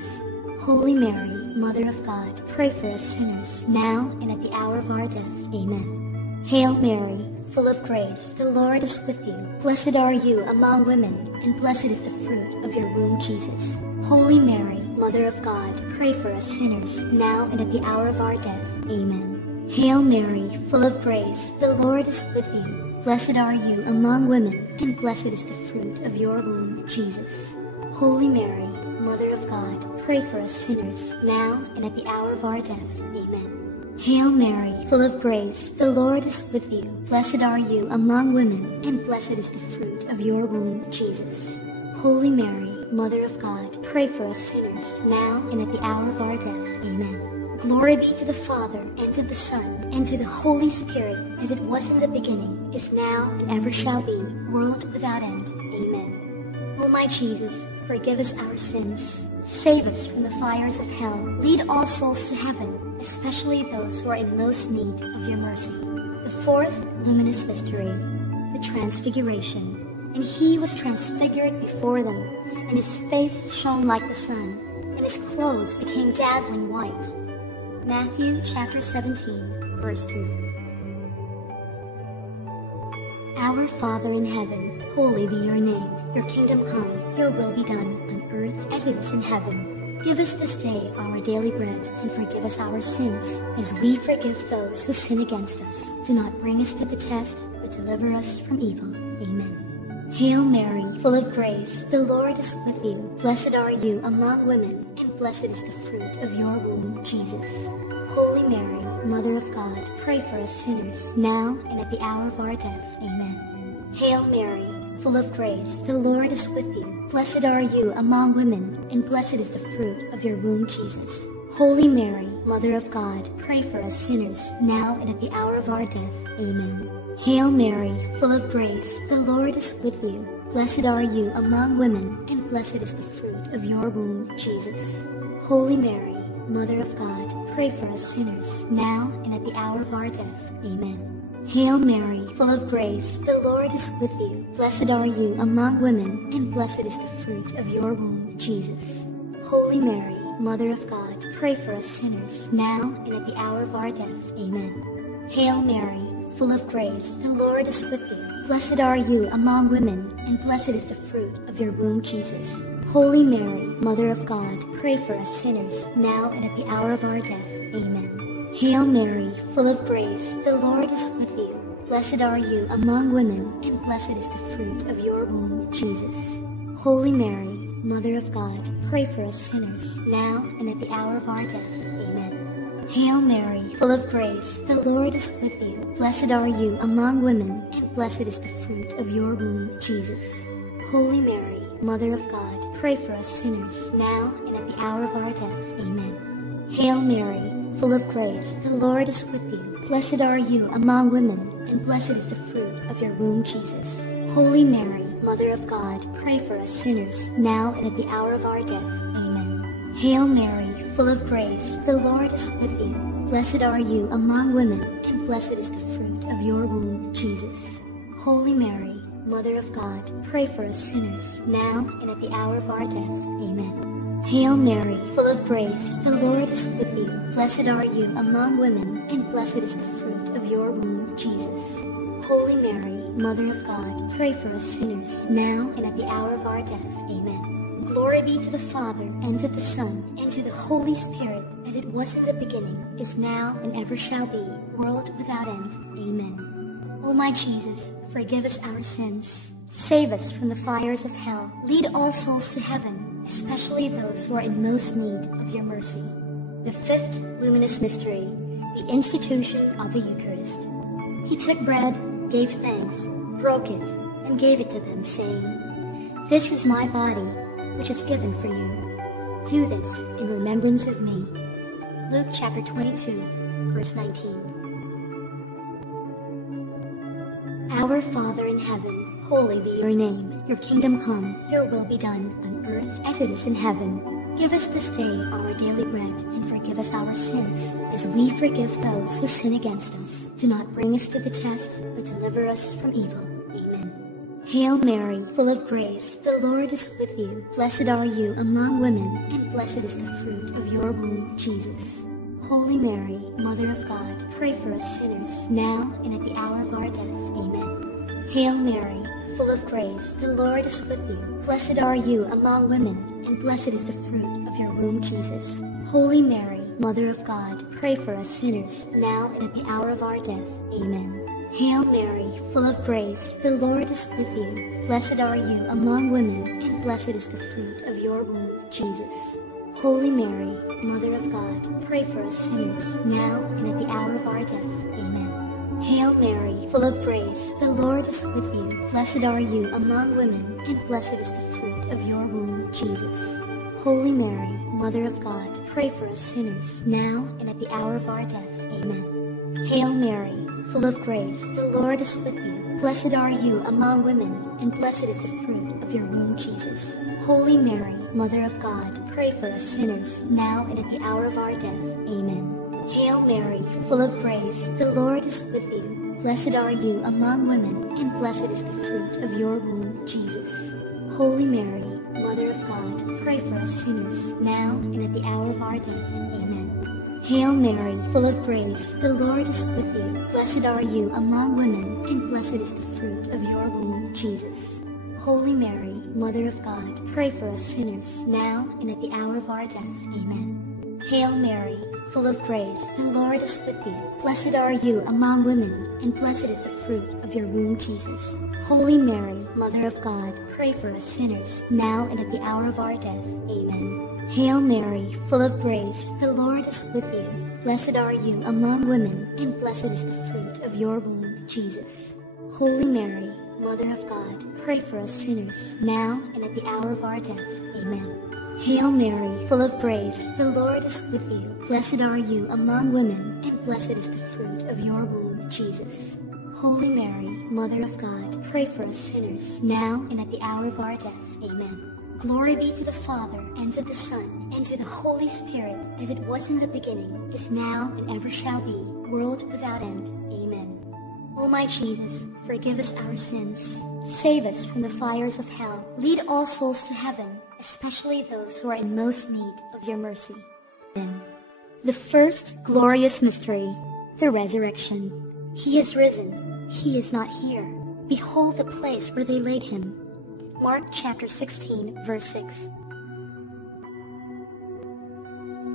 Holy Mary, Mother of God, pray for us sinners, now and at the hour of our death. Amen. Hail Mary, full of grace, the Lord is with you. Blessed are you among women, and blessed is the fruit of your womb, Jesus. Holy Mary, Mother of God, pray for us sinners, now and at the hour of our death. Amen. Hail Mary, full of grace, the Lord is with you. Blessed are you among women, and blessed is the fruit of your womb, Jesus. Holy Mary, Mother of God, pray for us sinners, now and at the hour of our death. Amen. Hail Mary, full of grace, the Lord is with you. Blessed are you among women, and blessed is the fruit of your womb, Jesus. Holy Mary, Mother of God, pray for us sinners, now and at the hour of our death. Amen. Glory be to the Father, and to the Son, and to the Holy Spirit, as it was in the beginning, is now, and ever shall be, world without end. Amen. O my Jesus, forgive us our sins. Save us from the fires of hell. Lead all souls to heaven, especially those who are in most need of your mercy. The fourth luminous mystery, the Transfiguration. And he was transfigured before them, and his face shone like the sun, and his clothes became dazzling white. Matthew chapter 17, verse 2. Our Father in heaven, holy be your name. Your kingdom come, your will be done, on earth as it is in heaven. Give us this day our daily bread, and forgive us our sins, as we forgive those who sin against us. Do not bring us to the test, but deliver us from evil. Amen. Hail Mary, full of grace, the Lord is with you. Blessed are you among women, and blessed is the fruit of your womb, Jesus. Holy Mary, Mother of God, pray for us sinners, now and at the hour of our death. Amen. Hail Mary, full of grace, the Lord is with you. Blessed are you among women, and blessed is the fruit of your womb, Jesus. Holy Mary, Mother of God, pray for us sinners, now and at the hour of our death. Amen. Hail Mary, full of grace, the Lord is with you. Blessed are you among women, and blessed is the fruit of your womb, Jesus. Holy Mary, Mother of God, pray for us sinners, now and at the hour of our death. Amen. Hail Mary, full of grace, the Lord is with you. Blessed are you among women, and blessed is the fruit of your womb, Jesus. Holy Mary, Mother of God, pray for us sinners, now and at the hour of our death. Amen. Hail Mary, full of grace, the Lord is with you. Blessed are you among women, and blessed is the fruit of your womb, Jesus. Holy Mary, Mother of God, pray for us sinners, now and at the hour of our death. Amen. Hail Mary, full of grace, the Lord is with you. Blessed are you among women, and blessed is the fruit of your womb, Jesus. Holy Mary, Mother of God, pray for us sinners, now and at the hour of our death. Amen. Hail Mary, full of grace, the Lord is with you. Blessed are you among women, and blessed is the fruit of your womb, Jesus. Holy Mary, Mother of God, pray for us sinners, now and at the hour of our death. Amen. Hail Mary, full of grace, the Lord is with you. Blessed are you among women, and blessed is the fruit of your womb, Jesus. Holy Mary, Mother of God, pray for us sinners, now and at the hour of our death. Amen. Hail Mary, full of grace, the Lord is with you. Blessed are you among women, and blessed is the fruit of your womb, Jesus. Holy Mary, Mother of God, pray for us sinners, now and at the hour of our death. Amen. Hail Mary, full of grace, the Lord is with you. Blessed are you among women, and blessed is the fruit of your womb, Jesus. Holy Mary, Mother of God, pray for us sinners, now and at the hour of our death. Amen. Glory be to the Father, and to the Son, and to the Holy Spirit, as it was in the beginning, is now, and ever shall be, world without end. Amen. O my Jesus, forgive us our sins. Save us from the fires of hell. Lead all souls to heaven, especially those who are in most need of your mercy. The fifth luminous mystery, the institution of the Eucharist. He took bread, gave thanks, broke it, and gave it to them, saying, "This is my body, which is given for you. Do this in remembrance of me." Luke chapter 22, verse 19. Our Father in heaven, holy be your name. Your kingdom come, your will be done, on earth as it is in heaven. Give us this day our daily bread, and forgive us our sins, as we forgive those who sin against us. Do not bring us to the test, but deliver us from evil. Amen. Hail Mary, full of grace, the Lord is with you. Blessed are you among women, and blessed is the fruit of your womb, Jesus. Holy Mary, Mother of God, pray for us sinners, now and at the hour of our death. Amen. Hail Mary, full of grace, the Lord is with you. Blessed are you among women, and blessed is the fruit of your womb, Jesus. Holy Mary, Mother of God, pray for us sinners, now and at the hour of our death. Amen. Hail Mary, full of grace, the Lord is with you. Blessed are you among women, and blessed is the fruit of your womb, Jesus. Holy Mary, Mother of God, pray for us sinners, now and at the hour of our death. Amen. Hail Mary, full of grace, the Lord is with you. Blessed are you among women, and blessed is the fruit of your womb, Jesus. Holy Mary, Mother of God, pray for us sinners, now and at the hour of our death. Amen. Hail Mary, full of grace, the Lord is with you. Blessed are you among women, and blessed is the fruit of your womb, Jesus. Holy Mary, Mother of God, pray for us sinners, now and at the hour of our death. Amen. Hail Mary, full of grace, the Lord is with you. Blessed are you among women, and blessed is the fruit of your womb, Jesus. Holy Mary, Mother of God, pray for us sinners, now and at the hour of our death. Amen. Hail Mary, full of grace, the Lord is with you. Blessed are you among women, and blessed is the fruit of your womb, Jesus. Holy Mary, Mother of God, pray for us sinners, now and at the hour of our death. Amen. Hail Mary, full of grace, the Lord is with you. Blessed are you among women, and blessed is the fruit of your womb, Jesus. Holy Mary, Mother of God, pray for us sinners, now and at the hour of our death. Amen. Hail Mary, full of grace, the Lord is with you. Blessed are you among women, and blessed is the fruit of your womb, Jesus. Holy Mary, Mother of God, pray for us sinners, now and at the hour of our death. Amen. Hail Mary, full of grace, the Lord is with you. Blessed are you among women, and blessed is the fruit of your womb, Jesus. Holy Mary, Mother of God, pray for us sinners, now and at the hour of our death. Amen. Glory be to the Father, and to the Son, and to the Holy Spirit, as it was in the beginning, is now, and ever shall be, world without end. Amen. O my Jesus, forgive us our sins. Save us from the fires of hell. Lead all souls to heaven, especially those who are in most need of your mercy. Amen. The first glorious mystery, the resurrection. He is risen. He is not here. Behold the place where they laid him. Mark chapter 16, verse 6.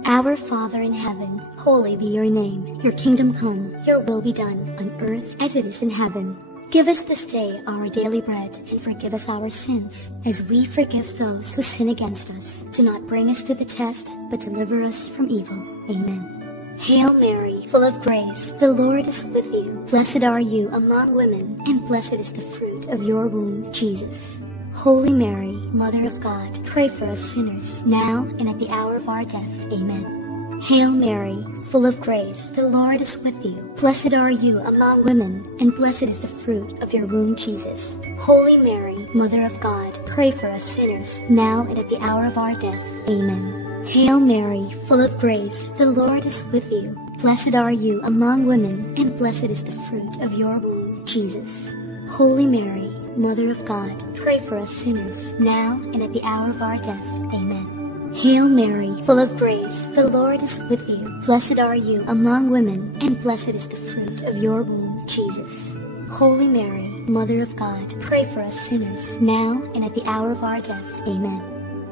Our Father in heaven, holy be your name. Your kingdom come, your will be done, on earth as it is in heaven. Give us this day our daily bread, and forgive us our sins, as we forgive those who sin against us. Do not bring us to the test, but deliver us from evil. Amen. Hail Mary, full of grace, the Lord is with you. Blessed are you among women, and blessed is the fruit of your womb, Jesus. Holy Mary, Mother of God, pray for us sinners, now and at the hour of our death. Amen. Hail Mary, full of grace, the Lord is with you. Blessed are you among women, and blessed is the fruit of your womb, Jesus. Holy Mary, Mother of God, pray for us sinners, now and at the hour of our death. Amen. Hail Mary, full of grace, the Lord is with you. Blessed are you among women, and blessed is the fruit of your womb, Jesus. Holy Mary, Mother of God, pray for us sinners, now and at the hour of our death. Amen. Hail Mary, full of grace, the Lord is with you. Blessed are you among women, and blessed is the fruit of your womb, Jesus. Holy Mary, Mother of God, pray for us sinners, now and at the hour of our death. Amen.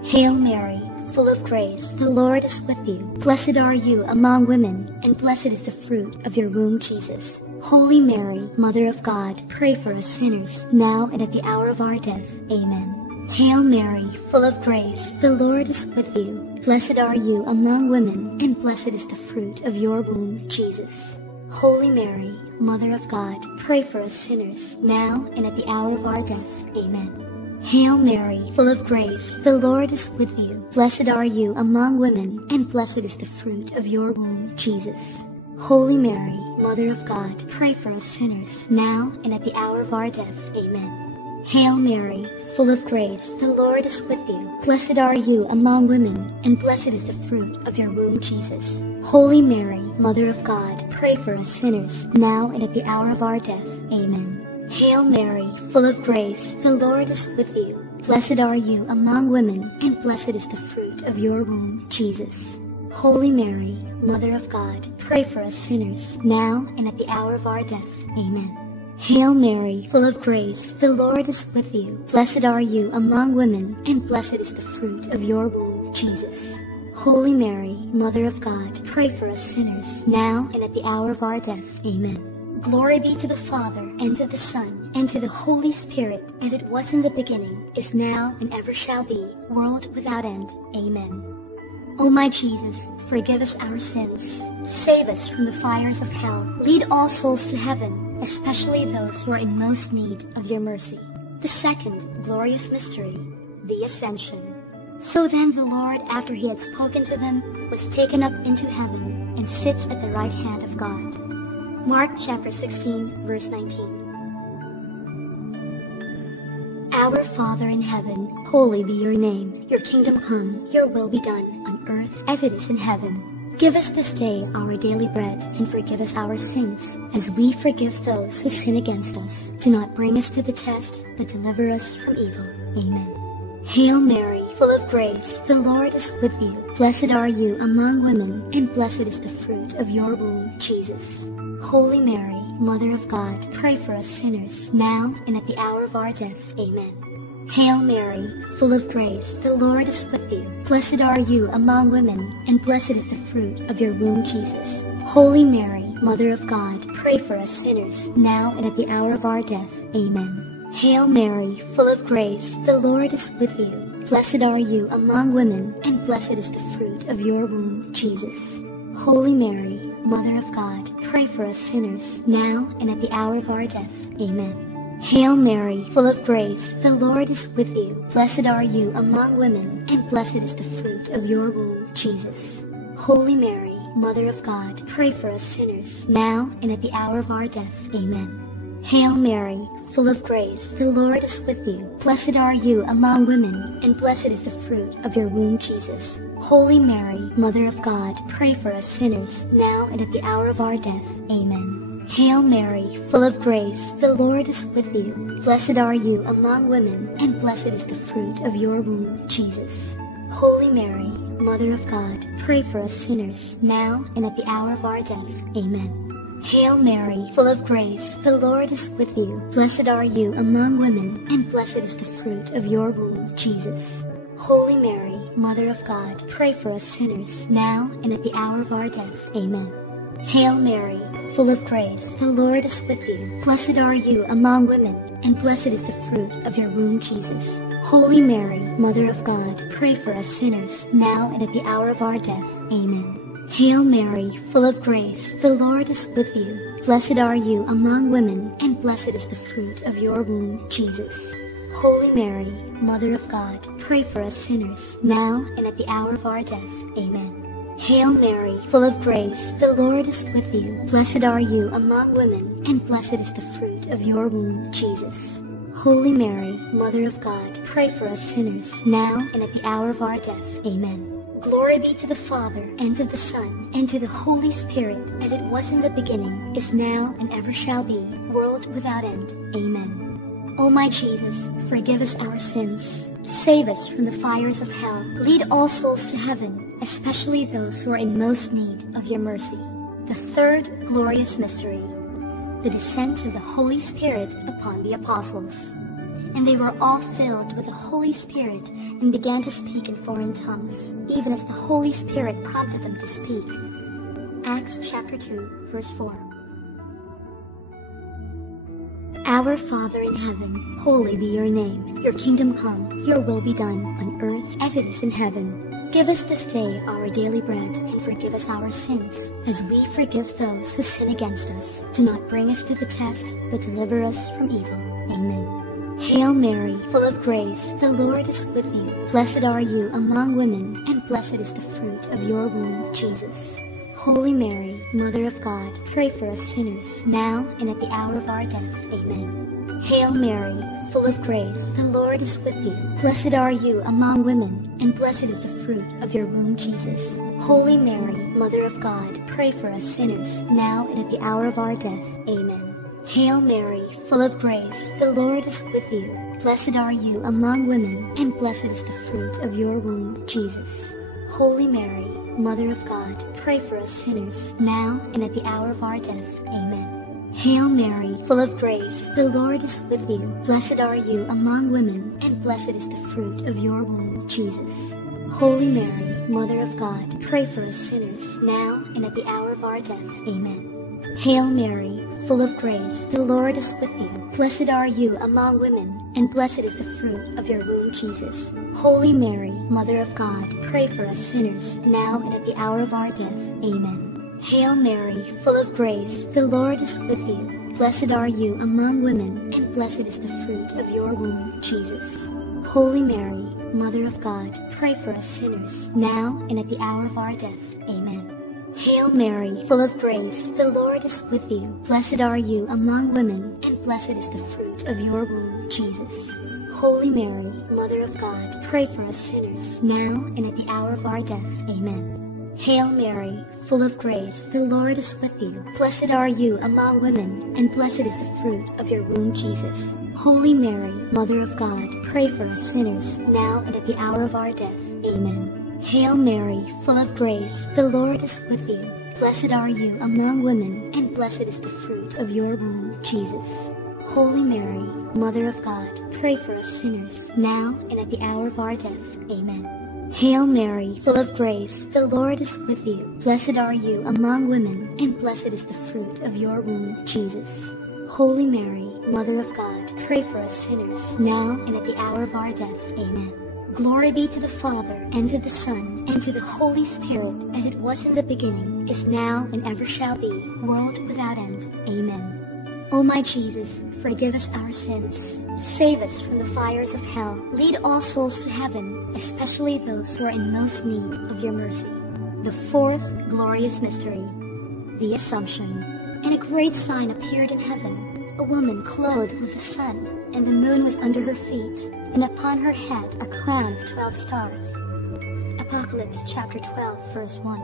Hail Mary, full of grace, the Lord is with you. Blessed are you among women, and blessed is the fruit of your womb, Jesus. Holy Mary, Mother of God, pray for us sinners, now and at the hour of our death. Amen. Hail Mary, full of grace, the Lord is with you. Blessed are you among women, and blessed is the fruit of your womb, Jesus. Holy Mary, Mother of God, pray for us sinners, now and at the hour of our death. Amen. Hail Mary, full of grace, the Lord is with you. Blessed are you among women, and blessed is the fruit of your womb, Jesus. Holy Mary, Mother of God, pray for us sinners, now and at the hour of our death. Amen. Hail Mary, full of grace, the Lord is with you. Blessed are you among women, and blessed is the fruit of your womb, Jesus. Holy Mary, Mother of God, pray for us sinners, now and at the hour of our death. Amen. Hail Mary, full of grace, the Lord is with you. Blessed are you among women, and blessed is the fruit of your womb, Jesus. Holy Mary, Mother of God, pray for us sinners, now and at the hour of our death. Amen. Hail Mary, full of grace, the Lord is with you. Blessed are you among women, and blessed is the fruit of your womb, Jesus. Holy Mary, Mother of God, pray for us sinners, now and at the hour of our death. Amen. Glory be to the Father, and to the Son, and to the Holy Spirit, as it was in the beginning, is now, and ever shall be, world without end. Amen. O my Jesus, forgive us our sins. Save us from the fires of hell. Lead all souls to heaven, especially those who are in most need of your mercy. The second glorious mystery, the Ascension. So then the Lord, after he had spoken to them, was taken up into heaven, and sits at the right hand of God. Mark chapter 16, verse 19. Our Father in heaven, holy be your name. Your kingdom come, your will be done, on earth as it is in heaven. Give us this day our daily bread, and forgive us our sins, as we forgive those who sin against us. Do not bring us to the test, but deliver us from evil. Amen. Hail Mary, full of grace, the Lord is with you. Blessed are you among women, and blessed is the fruit of your womb, Jesus. Holy Mary, Mother of God, pray for us sinners, now and at the hour of our death. Amen. Hail Mary, full of grace, the Lord is with you. Blessed are you among women, and blessed is the fruit of your womb, Jesus. Holy Mary, Mother of God, pray for us sinners, now and at the hour of our death. Amen. Hail Mary, full of grace, the Lord is with you. Blessed are you among women, and blessed is the fruit of your womb, Jesus. Holy Mary, Mother of God, pray for us sinners, now and at the hour of our death. Amen. Hail Mary, full of grace, the Lord is with you. Blessed are you among women, and blessed is the fruit of your womb, Jesus. Holy Mary, Mother of God, pray for us sinners, now and at the hour of our death. Amen. Hail Mary, full of grace, the Lord is with you. Blessed are you among women, and blessed is the fruit of your womb, Jesus. Holy Mary, Mother of God, pray for us sinners, now and at the hour of our death. Amen. Hail Mary, full of grace, the Lord is with you. Blessed are you among women, and blessed is the fruit of your womb, Jesus. Holy Mary, Mother of God, pray for us sinners, now and at the hour of our death. Amen. Hail Mary, full of grace, the Lord is with you. Blessed are you among women, and blessed is the fruit of your womb, Jesus. Holy Mary, Mother of God, pray for us sinners, now and at the hour of our death. Amen. Hail Mary, full of grace, the Lord is with you. Blessed are you among women, and blessed is the fruit of your womb, Jesus. Holy Mary, Mother of God, pray for us sinners, now and at the hour of our death. Amen. Hail Mary, full of grace, the Lord is with you. Blessed are you among women, and blessed is the fruit of your womb, Jesus. Holy Mary, Mother of God, pray for us sinners, now and at the hour of our death. Amen. Hail Mary, full of grace, the Lord is with you. Blessed are you among women, and blessed is the fruit of your womb, Jesus. Holy Mary, Mother of God, pray for us sinners, now and at the hour of our death. Amen. Glory be to the Father, and to the Son, and to the Holy Spirit, as it was in the beginning, is now, and ever shall be, world without end. Amen. O my Jesus, forgive us our sins. Save us from the fires of hell. Lead all souls to heaven, especially those who are in most need of your mercy. The third glorious mystery, the descent of the Holy Spirit upon the apostles. And they were all filled with the Holy Spirit and began to speak in foreign tongues, even as the Holy Spirit prompted them to speak. Acts chapter 2, verse 4. Our Father in heaven, holy be your name. Your kingdom come, your will be done, on earth as it is in heaven. Give us this day our daily bread, and forgive us our sins, as we forgive those who sin against us. Do not bring us to the test, but deliver us from evil. Amen. Hail Mary, full of grace, the Lord is with you. Blessed are you among women, and blessed is the fruit of your womb, Jesus. Holy Mary, Mother of God, pray for us sinners, now and at the hour of our death. Amen. Hail Mary, full of grace, the Lord is with you. Blessed are you among women, and blessed is the fruit of your womb, Jesus. Holy Mary, Mother of God, pray for us sinners, now and at the hour of our death. Amen. Hail Mary, full of grace, the Lord is with you. Blessed are you among women, and blessed is the fruit of your womb, Jesus. Holy Mary, Mother of God, pray for us sinners, now and at the hour of our death. Amen. Hail Mary, full of grace, the Lord is with you. Blessed are you among women, and blessed is the fruit of your womb, Jesus. Holy Mary, Mother of God, pray for us sinners, now and at the hour of our death. Amen. Hail Mary, full of grace, the Lord is with you. Blessed are you among women, and blessed is the fruit of your womb, Jesus. Holy Mary, Mother of God, pray for us sinners, now and at the hour of our death. Amen. Hail Mary, full of grace, the Lord is with you. Blessed are you among women, and blessed is the fruit of your womb, Jesus. Holy Mary, Mother of God, pray for us sinners, now and at the hour of our death. Amen. Hail Mary, full of grace, the Lord is with you. Blessed are you among women, and blessed is the fruit of your womb, Jesus. Holy Mary, Mother of God, pray for us sinners, now and at the hour of our death. Amen. Hail Mary, full of grace, the Lord is with you. Blessed are you among women, and blessed is the fruit of your womb, Jesus. Holy Mary, Mother of God, pray for us sinners, now and at the hour of our death. Amen. Hail Mary, full of grace, the Lord is with you. Blessed are you among women, and blessed is the fruit of your womb, Jesus. Holy Mary, Mother of God, pray for us sinners, now and at the hour of our death. Amen. Hail Mary, full of grace, the Lord is with you. Blessed are you among women, and blessed is the fruit of your womb, Jesus. Holy Mary, Mother of God, pray for us sinners, now and at the hour of our death. Amen. Glory be to the Father, and to the Son, and to the Holy Spirit, as it was in the beginning, is now, and ever shall be, world without end. Amen. O my Jesus, forgive us our sins. Save us from the fires of hell. Lead all souls to heaven, especially those who are in most need of your mercy. The fourth glorious mystery, the Assumption. And a great sign appeared in heaven, a woman clothed with the sun, and the moon was under her feet, and upon her head a crown of 12 stars. Apocalypse chapter 12, verse 1.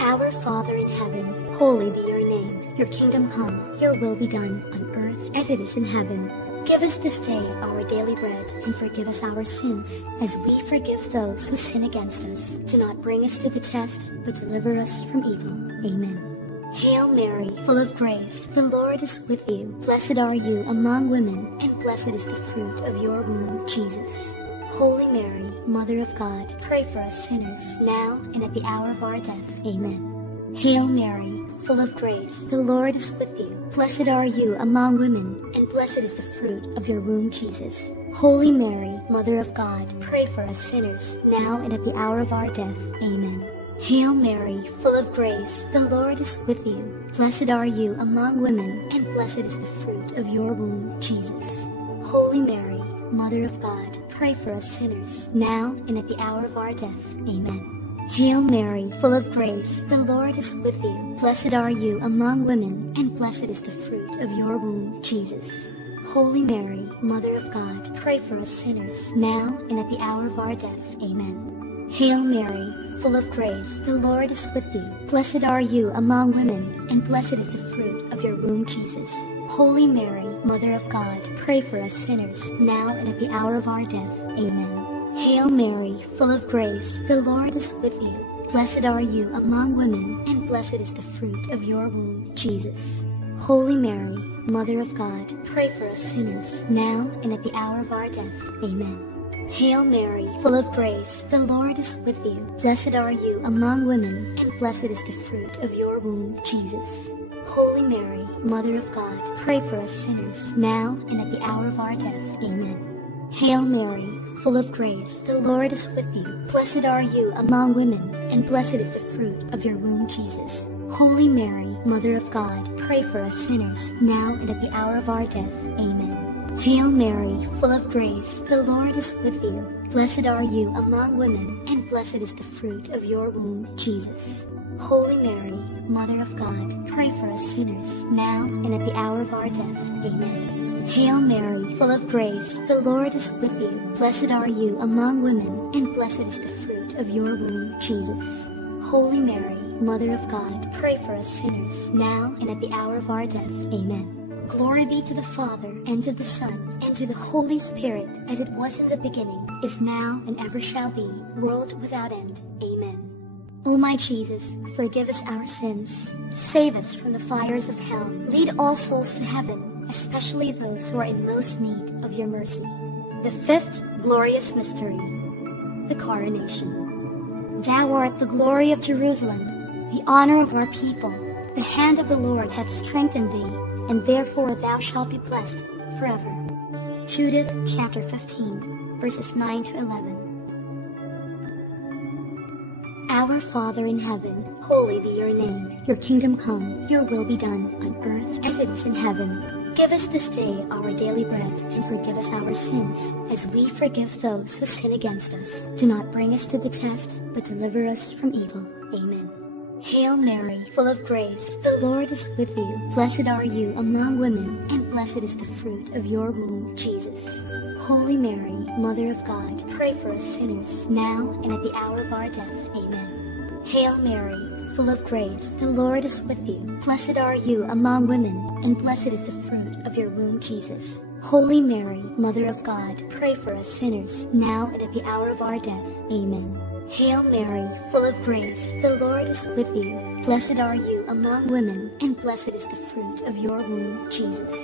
Our Father in heaven, holy be your name. Your kingdom come, your will be done, on earth as it is in heaven. Give us this day our daily bread, and forgive us our sins, as we forgive those who sin against us. Do not bring us to the test, but deliver us from evil. Amen. Hail Mary, full of grace, the Lord is with you. Blessed are you among women, and blessed is the fruit of your womb, Jesus. Holy Mary, Mother of God, pray for us sinners, now and at the hour of our death. Amen. Hail Mary, full of grace, the Lord is with you. Blessed are you among women, and blessed is the fruit of your womb, Jesus. Holy Mary, Mother of God, pray for us sinners, now and at the hour of our death. Amen. Hail Mary, full of grace, the Lord is with you. Blessed are you among women, and blessed is the fruit of your womb, Jesus. Holy Mary, Mother of God, pray for us sinners, now and at the hour of our death. Amen. Hail Mary, full of grace, the Lord is with you. Blessed are you among women, and blessed is the fruit of your womb, Jesus. Holy Mary, Mother of God, pray for us sinners, now and at the hour of our death. Amen. Hail Mary, full of grace, the Lord is with you. Blessed are you among women, and blessed is the fruit of your womb, Jesus. Holy Mary, Mother of God, pray for us sinners, now and at the hour of our death. Amen. Hail Mary, full of grace, the Lord is with you. Blessed are you among women, and blessed is the fruit of your womb, Jesus. Holy Mary, Mother of God, pray for us sinners, now and at the hour of our death. Amen. Hail Mary, full of grace, the Lord is with you. Blessed are you among women, and blessed is the fruit of your womb, Jesus. Holy Mary, Mother of God, pray for us sinners, now and at the hour of our death. Amen. Hail Mary, full of grace, the Lord is with you. Blessed are you among women, and blessed is the fruit of your womb, Jesus. Holy Mary, Mother of God, pray for us sinners, now and at the hour of our death. Amen. Hail Mary, full of grace, the Lord is with you. Blessed are you among women, and blessed is the fruit of your womb, Jesus. Holy Mary, Mother of God, pray for us sinners, now and at the hour of our death. Amen. Hail Mary, full of grace, the Lord is with you. Blessed are you among women, and blessed is the fruit of your womb, Jesus. Holy Mary, Mother of God, pray for us sinners, now and at the hour of our death. Amen. Glory be to the Father, and to the Son, and to the Holy Spirit, as it was in the beginning, is now, and ever shall be, world without end. Amen. O my Jesus, forgive us our sins. Save us from the fires of hell. Lead all souls to heaven, especially those who are in most need of your mercy. The fifth glorious mystery, the coronation. Thou art the glory of Jerusalem, the honor of our people. The hand of the Lord hath strengthened thee, and therefore thou shalt be blessed forever. Judith chapter 15, verses 9 to 11. Our Father in heaven, holy be your name. Your kingdom come, your will be done, on earth as it is in heaven. Give us this day our daily bread, and forgive us our sins, as we forgive those who sin against us. Do not bring us to the test, but deliver us from evil. Amen. Hail Mary, full of grace, the Lord is with you. Blessed are you among women, and blessed is the fruit of your womb, Jesus. Holy Mary, Mother of God, pray for us sinners, now and at the hour of our death. Amen. Hail Mary, full of grace, the Lord is with you. Blessed are you among women, and blessed is the fruit of your womb, Jesus. Holy Mary, Mother of God, pray for us sinners, now and at the hour of our death. Amen. Hail Mary, full of grace, the Lord is with you. Blessed are you among women, and blessed is the fruit of your womb, Jesus.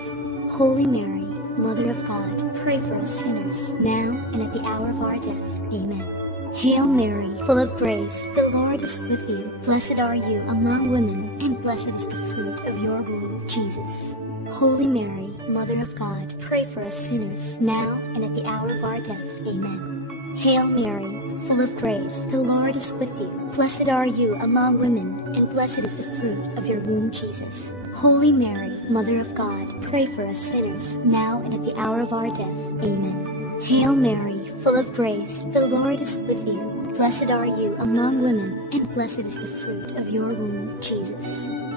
Holy Mary, Mother of God, pray for us sinners, now and at the hour of our death. Amen. Hail Mary, full of grace, the Lord is with you. Blessed are you among women, and blessed is the fruit of your womb, Jesus. Holy Mary, Mother of God, pray for us sinners, now and at the hour of our death. Amen. Hail Mary, full of grace, the Lord is with you. Blessed are you among women, and blessed is the fruit of your womb, Jesus. Holy Mary, Mother of God, pray for us sinners, now and at the hour of our death. Amen. Hail Mary, full of grace, the Lord is with you. Blessed are you among women, and blessed is the fruit of your womb, Jesus.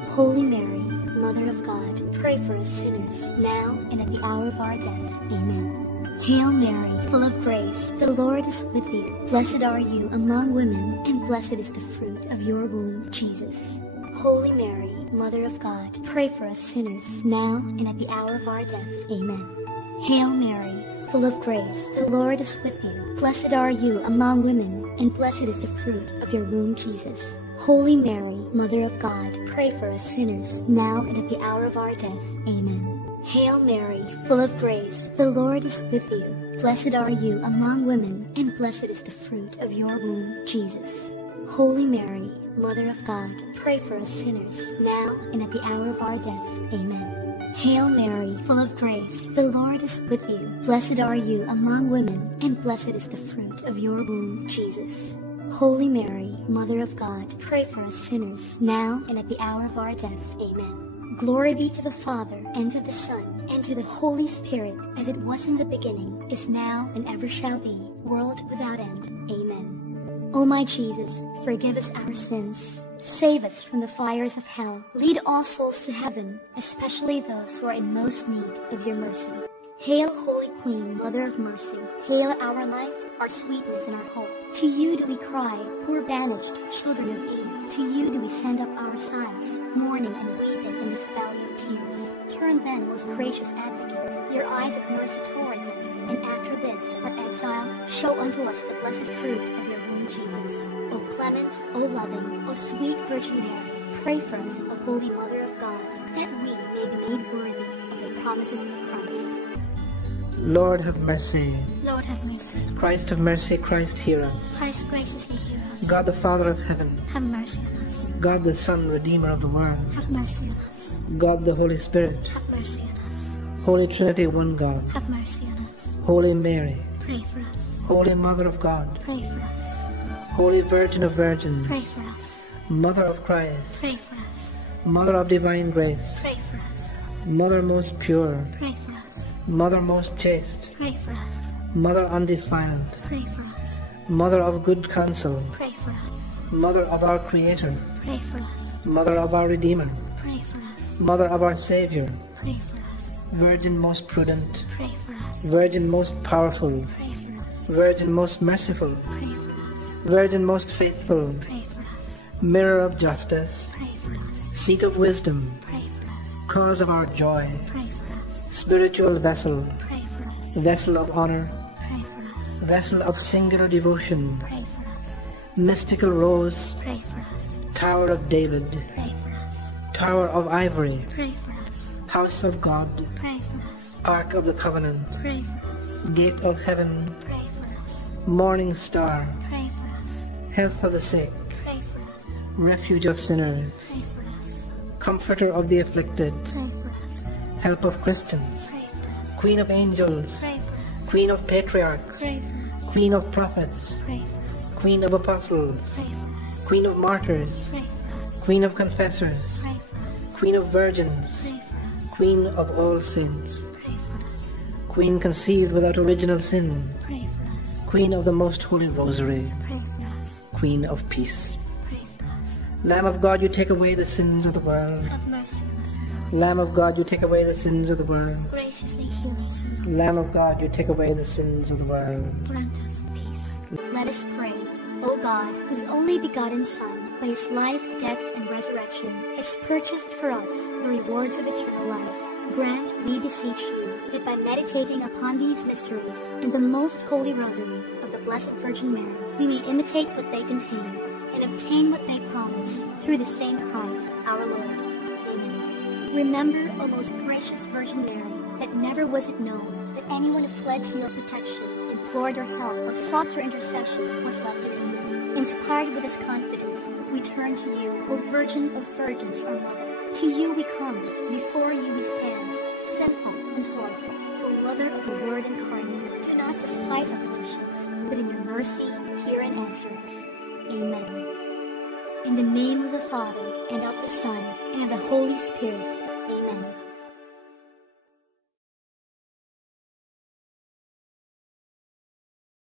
Holy Mary, Mother of God, pray for us sinners, now and at the hour of our death. Amen. Hail Mary, full of grace, the Lord is with you. Blessed are you among women, and blessed is the fruit of your womb, Jesus. Holy Mary, Mother of God, pray for us sinners, now and at the hour of our death. Amen. Hail Mary, full of grace, the Lord is with you. Blessed are you among women, and blessed is the fruit of your womb, Jesus. Holy Mary, Mother of God, pray for us sinners, now and at the hour of our death. Amen. Hail Mary, full of grace, the Lord is with you. Blessed are you among women, and blessed is the fruit of your womb, Jesus. Holy Mary, Mother of God, pray for us sinners, now and at the hour of our death. Amen. Hail Mary, full of grace, the Lord is with you. Blessed are you among women, and blessed is the fruit of your womb, Jesus. Holy Mary, Mother of God, pray for us sinners, now and at the hour of our death. Amen. Glory be to the Father, and to the Son, and to the Holy Spirit, as it was in the beginning, is now, and ever shall be, world without end. Amen. O my Jesus, forgive us our sins. Save us from the fires of hell. Lead all souls to heaven, especially those who are in most need of your mercy. Hail, Holy Queen, Mother of Mercy. Hail our life, our sweetness, and our hope. To you do we cry, poor banished children of Eve. To you do we send up our sighs, mourning and weeping in this valley of tears. Turn then, most gracious Advocate, your eyes of mercy towards us, and after this, our exile, show unto us the blessed fruit of your womb, Jesus. O clement, O loving, O sweet Virgin Mary, pray for us, O Holy Mother of God, that we may be made worthy of the promises of Christ. Lord have mercy. Lord have mercy. Christ have mercy. Christ hear us. Christ graciously hear us. God the Father of heaven, have mercy on us. God the Son, Redeemer of the world, have mercy on us. God the Holy Spirit, have mercy on us. Holy Trinity, one God, have mercy on us. Holy Mary, pray for us. Holy Mother of God, pray for us. Holy Virgin of Virgins, pray for us. Mother of Christ, pray for us. Mother of divine grace, pray for us. Mother most pure, pray for us. Mother most chaste, pray for us. Mother undefiled, pray for us. Mother of good counsel, pray for us. Mother of our Creator, pray for us. Mother of our Redeemer, pray for us. Mother of our Savior, pray for us. Virgin most prudent, pray for us. Virgin most powerful, pray for us. Virgin most merciful, pray for us. Virgin most faithful, pray for us. Mirror of justice, pray for us. Seat of wisdom, pray for us. Cause of our joy, pray for us. Spiritual vessel, pray for us. Vessel of honor, pray for us. Vessel of singular devotion, pray for us. Mystical rose, pray for us. Tower of David, pray for us. Tower of ivory, pray for us. House of God, pray for us. Ark of the Covenant, pray for us. Gate of heaven, pray for us. Morning star, pray for us. Health of the sick, pray for us. Refuge of sinners, pray for us. Comforter of the afflicted, pray for us. Help of Christians, pray for us. Queen of angels, pray for us. Queen of patriarchs, pray for us. Queen of prophets, pray for us. Queen of apostles, pray for us. Queen of martyrs, pray for us. Queen of confessors, pray for us. Queen of virgins, pray for us. Queen of all saints, pray for us. Queen conceived without original sin, pray for us. Queen of the most holy rosary, pray for us. Queen of peace. pray for us. Lamb of God, you take away the sins of the world. Have mercy on us, Lord. Lamb of God, you take away the sins of the world. Graciously heal us, Lord. Lamb of God, you take away the sins of the world. Grant us peace. Let us pray. O God, whose only begotten Son, by his life, death, and resurrection, has purchased for us the rewards of eternal life, grant, we beseech you, that by meditating upon these mysteries and the most holy rosary of the Blessed Virgin Mary, we may imitate what they contain and obtain what they promise, through the same Christ our Lord. Amen. Remember, O most gracious Virgin Mary, that never was it known that anyone who fled to your protection, implored your help, or sought your intercession was left ignorant. Inspired with this confidence, we turn to you, O Virgin of Virgins, our Mother. To you we come, before you we stand, sinful and sorrowful. O Mother of the Word incarnate, do not despise our petitions, but in your mercy hear and answer us. Amen. In the name of the Father, and of the Son, and of the Holy Spirit. Amen.